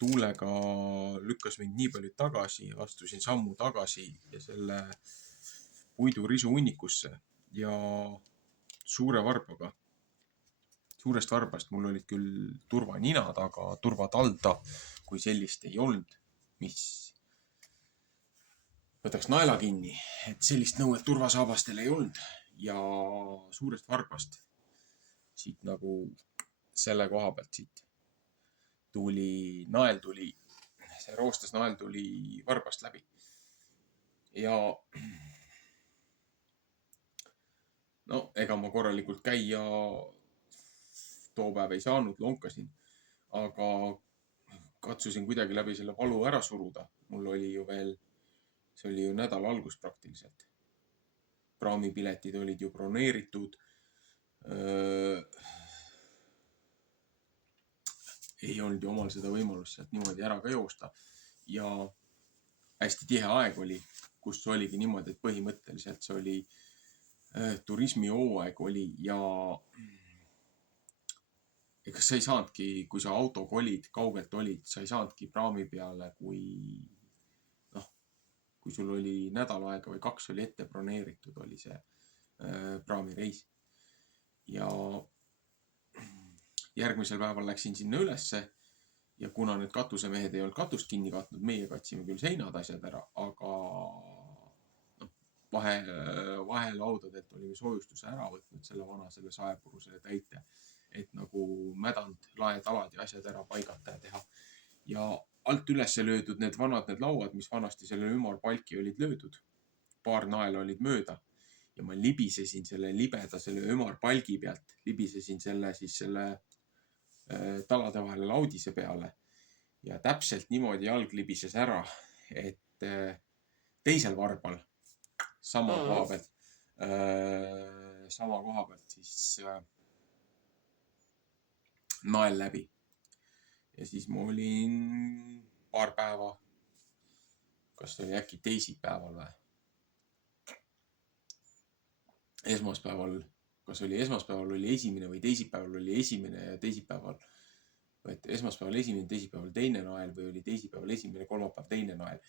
tuulega lükkas mind nii palju tagasi, astusin sammu tagasi ja selle puidurisu hunnikusse ja suurest varbast mul olid küll turvaninad, aga turvatalda kui sellist ei olnud, mis võtaks naela kinni, et sellist nõuet turvasaabastel ei olnud ja suurest varbast siit nagu selle koha pealt siit see roostesnael tuli varbast läbi. Ja no ega ma korralikult käia too päev ei saanud, lonkasin, aga katsusin kuidagi läbi selle valu ära suruda. Mul oli ju veel, see oli ju nädala algus praktiliselt. Praamipiletid olid ju broneeritud. Ei olnud ju omal seda võimalust sealt niimoodi ära ka joosta. Ja hästi tihe aeg oli, kus oligi niimoodi, et põhimõtteliselt see oli turismihooaeg oli ja ega sa ei saanudki, kui sa autoga olid, kaugelt olid, sa ei saanudki praami peale, kui sul oli nädal aega või 2 oli ette broneeritud, oli see praamireis. Ja järgmisel päeval läksin sinna ülesse ja kuna need katusemehed ei olnud katust kinni katnud, meie katsime küll seinad asjad ära, aga vahelaudadelt olime soojustuse ära võtnud selle saepuruse täite, et nagu mädanud laetalad ja asjad ära paigata ja teha. Ja alt üles löödud need lauad, mis vanasti selle ümarpalki olid löödud, paar naela olid mööda ja ma libisesin selle libeda selle ümarpalgi pealt, libisesin selle talade vahele laudise peale ja täpselt niimoodi jalg libises ära, et teisel varbal sama koha pealt siis nael läbi. Ja siis ma olin paar päeva, kas oli äkki teisipäeval või? Esmaspäeval, kas oli esmaspäeval oli esimene või teisipäeval oli esimene ja teisipäeval, et esmaspäeval esimene, teisipäeval teine nael või oli teisipäeval esimene, kolmapäev teine nael.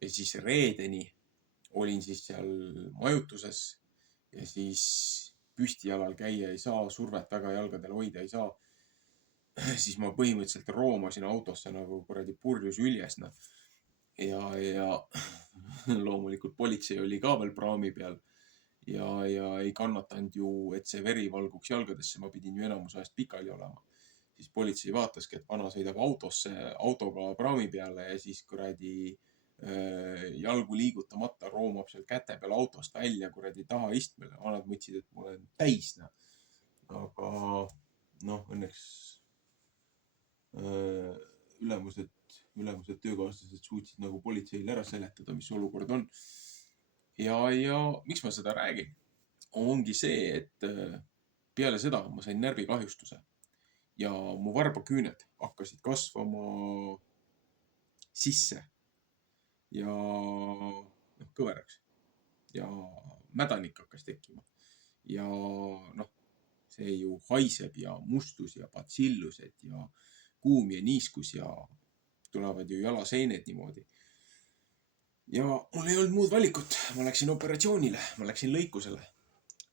Ja siis reedeni olin siis seal majutuses ja siis püstijalal käia ei saa, survet väga jalgadel hoida ei saa. Siis ma põhimõtteliselt roomasin autosse nagu kuradi purjus üljes. Ja loomulikult politsei oli ka veel praami peal ja ei kannatanud ju, et see veri valguks jalgadesse, ma pidin ju enamus ajast pikali olema. Siis politsei vaataski, et vana sõidab autoga praami peale ja siis kuradi jalgu liigutamata roomab seal käte peal autost välja kuradi taha istmele. Vanad mõtlesid, et ma olen täis. Aga õnneks ülemused töökaaslased suutsid nagu politseile ära seletada, mis olukord on. Ja miks ma seda räägin? Ongi see, et peale seda ma sain närvikahjustuse ja mu varbaküüned hakkasid kasvama sisse ja kõveraks ja mädanik hakkas tekkima. Ja see ju haiseb ja mustus ja patsillused ja kuum ja niiskus ja tulevad ju jalaseened niimoodi. ja mul ei olnud muud valikut, ma läksin operatsioonile, ma läksin lõikusele.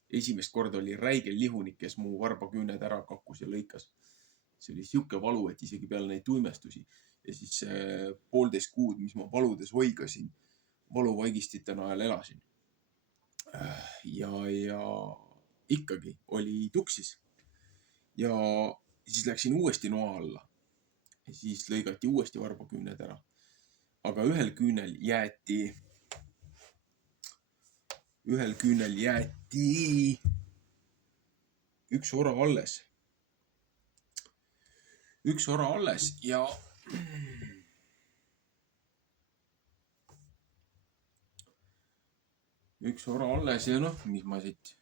Esimest korda oli räigel lihunik, kes mu varbaküüned ära kakkus ja lõikas. See oli siuke valu, et isegi peale neid tuimestusi ja siis 1,5 kuud, mis ma valudes oigasin, valuvaigistite najal elasin. Ja ikkagi oli tuksis. Ja siis läksin uuesti noa alla. Ja siis lõigati uuesti varbaküüned ära. Aga ühel küünel jäeti üks ora alles. Ja noh, mis ma siit.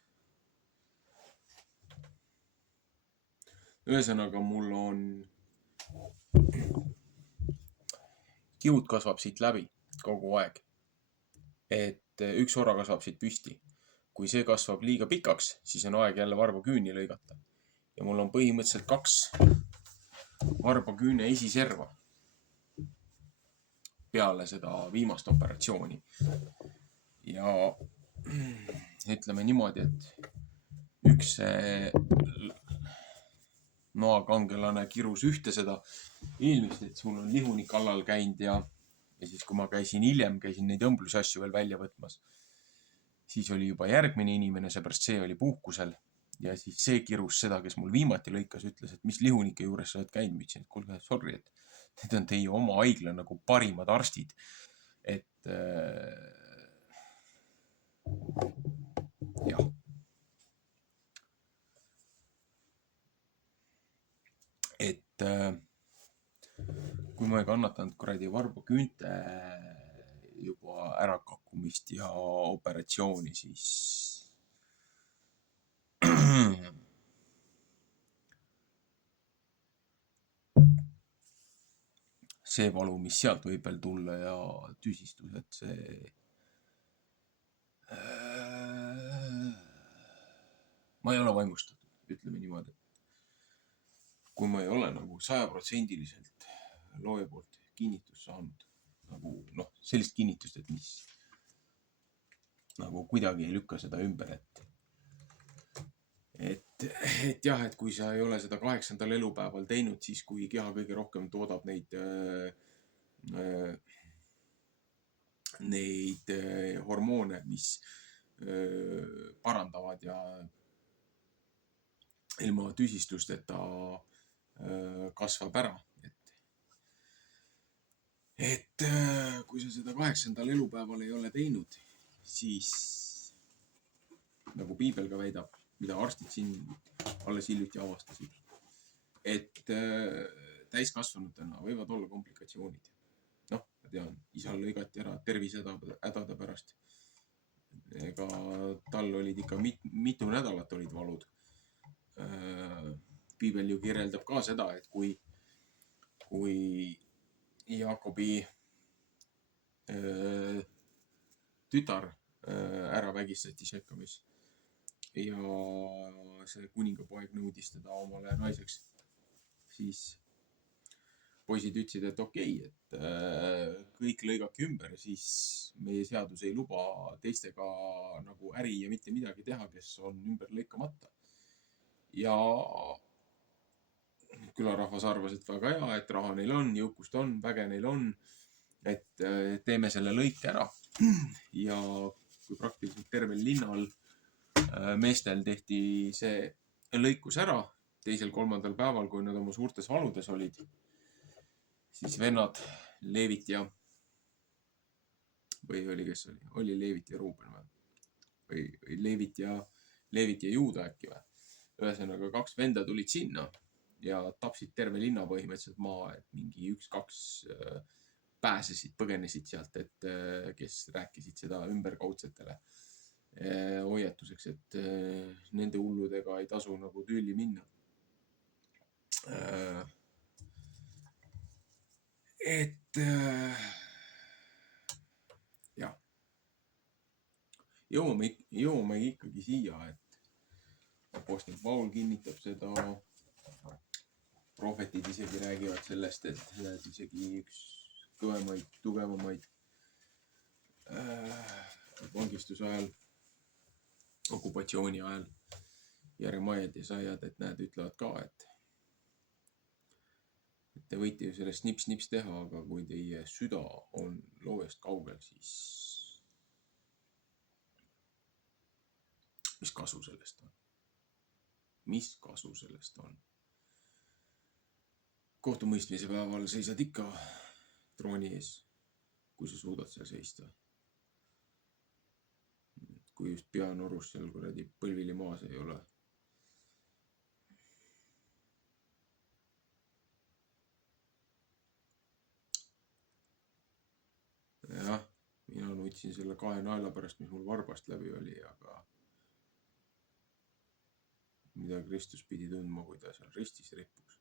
Ühesõnaga, mul on kiud kasvab siit läbi kogu aeg. Et üks ora kasvab siit püsti. Kui see kasvab liiga pikaks, siis on aeg jälle varbaküüni lõigata. Ja mul on põhimõtteliselt 2 varbaküüne esiserva peale seda viimast operatsiooni. Ja ütleme niimoodi, et üks noakangelane kirus ühte seda eelmist, et sul on lihunik allal käinud ja siis, kui ma käisin neid õmblusasju veel välja võtmas, siis oli juba järgmine inimene, seepärast see oli puhkusel. Ja siis see kirus seda, kes mul viimati lõikas, ütles, et mis lihunike juures sa oled käinud. Ma ütlesin, et kuulge, sorry, et need on teie oma haigla nagu parimad arstid. Et jah. Et kui ma ei kannatanud kuradi varbaküünte juba ärakakkumist ja operatsiooni, siis see valu, mis sealt võib veel tulla ja tüsistus, et see ma ei ole vaimustatud, ütleme niimoodi. Kui ma ei ole nagu 100% looja poolt kinnitust saanud, nagu noh, sellist kinnitust, et mis nagu kuidagi ei lükka seda ümber, et jah, et kui sa ei ole seda 8. elupäeval teinud, siis kui keha kõige rohkem toodab neid hormoone, mis parandavad ja ilma tüsistusteta kasvab ära. Et kui sa seda 8. elupäeval ei ole teinud, siis nagu piibel ka väidab, mida arstid siin alles hiljuti avastasid, et täiskasvanutena võivad olla komplikatsioonid. Noh, ma tean, isal lõigati ära tervisehädade pärast. Ega tal olid ikka mitu nädalat olid valud. Piibel ju kirjeldab ka seda, et kui Jaakobi tütar ära vägistati Šekamis ja see kuningapoeg nõudis teda omale naiseks, siis poisid ütlesid, et okei, et kõik lõigake ümber, siis meie seadus ei luba teistega nagu äri ja mitte midagi teha, kes on ümber lõikamata. Ja külarahvas arvas, et väga hea, et raha neil on, jõukust on, väge neil on, et teeme selle lõike ära. Ja kui praktiliselt tervel linnal meestel tehti see lõikus ära 2.-3. päeval, kui nad oma suurtes valudes olid, siis vennad Leevit ja või kes oli Leevit ja Ruuben või Leevit ja Juuda äkki või. Ühesõnaga 2 venda tulid sinna ja tapsid terve linna põhimõtteliselt maha, et mingi 1-2 pääsesid, põgenesid sealt, et kes rääkisid seda ümberkaudsetele hoiatuseks, et nende hulludega ei tasu nagu tülli minna. Et jah, jõuame ikkagi siia, et apostel Paul kinnitab seda, prohvetid isegi räägivad sellest, et isegi üks kõvemaid, tugevamaid vangistuse ajal, okupatsiooni ajal Jeremiad ja Isaiad, et näed, ütlevad ka, et te võite ju sellest nips-nips teha, aga kui teie süda on loojast kaugel, siis mis kasu sellest on? Mis kasu sellest on? Kohtumõistmise päeval seisad ikka trooni ees, kui sa suudad seal seista. Kui just peanorus seal kuradi põlvili maas ei ole. Jah, mina nutsin selle 2 naela pärast, mis mul varbast läbi oli, aga mida Kristus pidi tundma, kui ta seal ristis rippus.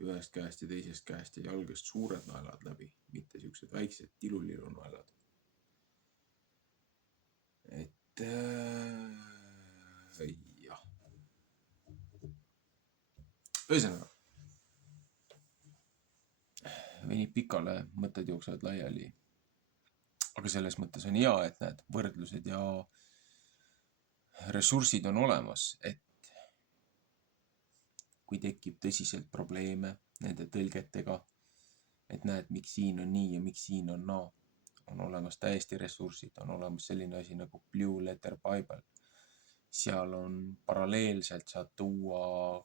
Ühest käest ja teisest käest ja jalgest suured naelad läbi, mitte siuksed väiksed tilulilu naelad. Et jah. Ühesõnaga, venib pikale, mõtted jooksevad laiali. Aga selles mõttes on hea, et näed, võrdlused ja ressursid on olemas, et kui tekib tõsiselt probleeme nende tõlgetega, et näed, miks siin on nii ja miks siin on naa, on olemas täiesti ressursid, on olemas selline asi nagu Blue Letter Bible. Seal on paralleelselt, saad tuua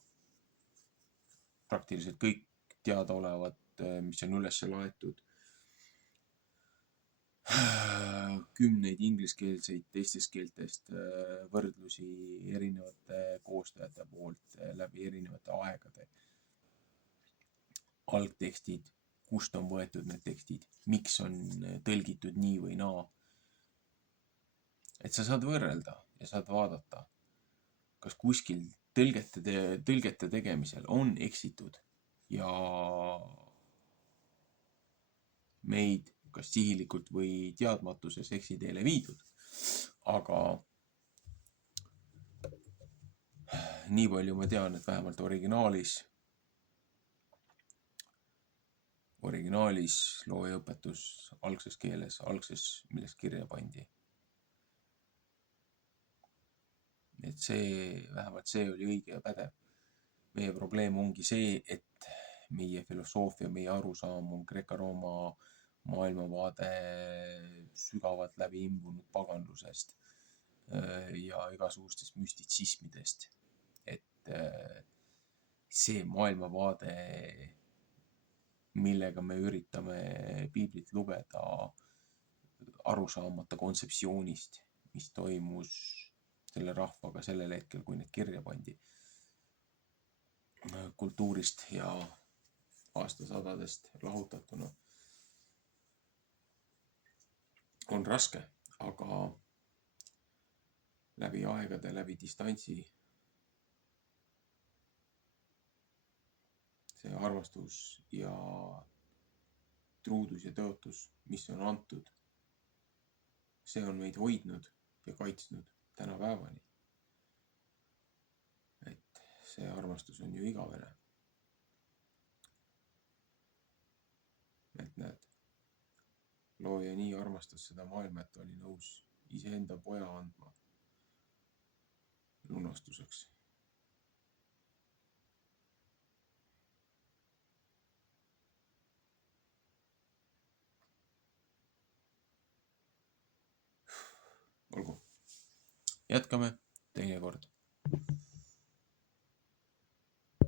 praktiliselt kõik teadaolevad, mis on üles laetud, kümneid ingliskeelseid teistest keeltest võrdlusi erinevate koostajate poolt läbi erinevate aegade. Algtekstid, kust on võetud need tekstid, miks on tõlgitud nii või naa. Et sa saad võrrelda ja saad vaadata, kas kuskil tõlgete tegemisel on eksitud ja meid kas sihilikult või teadmatuses eksiteele viidud. Aga nii palju ma tean, et vähemalt originaalis loojaõpetus algses keeles, millest kirja pandi. Et vähemalt see oli õige ja pädev. Meie probleem ongi see, et meie filosoofia, meie arusaam on Kreeka-Rooma maailmavaade sügavalt läbi imbunud paganlusest ja igasugustest müstitsismidest. Et see maailmavaade, millega me üritame piiblit lugeda, aru saamata kontseptsioonist, mis toimus selle rahvaga sellel hetkel, kui need kirja pandi, kultuurist ja aastasadadest lahutatuna, on raske, aga läbi aegade, läbi distantsi see armastus ja truudus ja tõotus, mis on antud, see on meid hoidnud ja kaitsnud tänapäevani. Et see armastus on ju igavene. Et näed, looja nii armastas seda maailma, et oli nõus iseenda poja andma lunastuseks. Olgu, jätkame teinekord.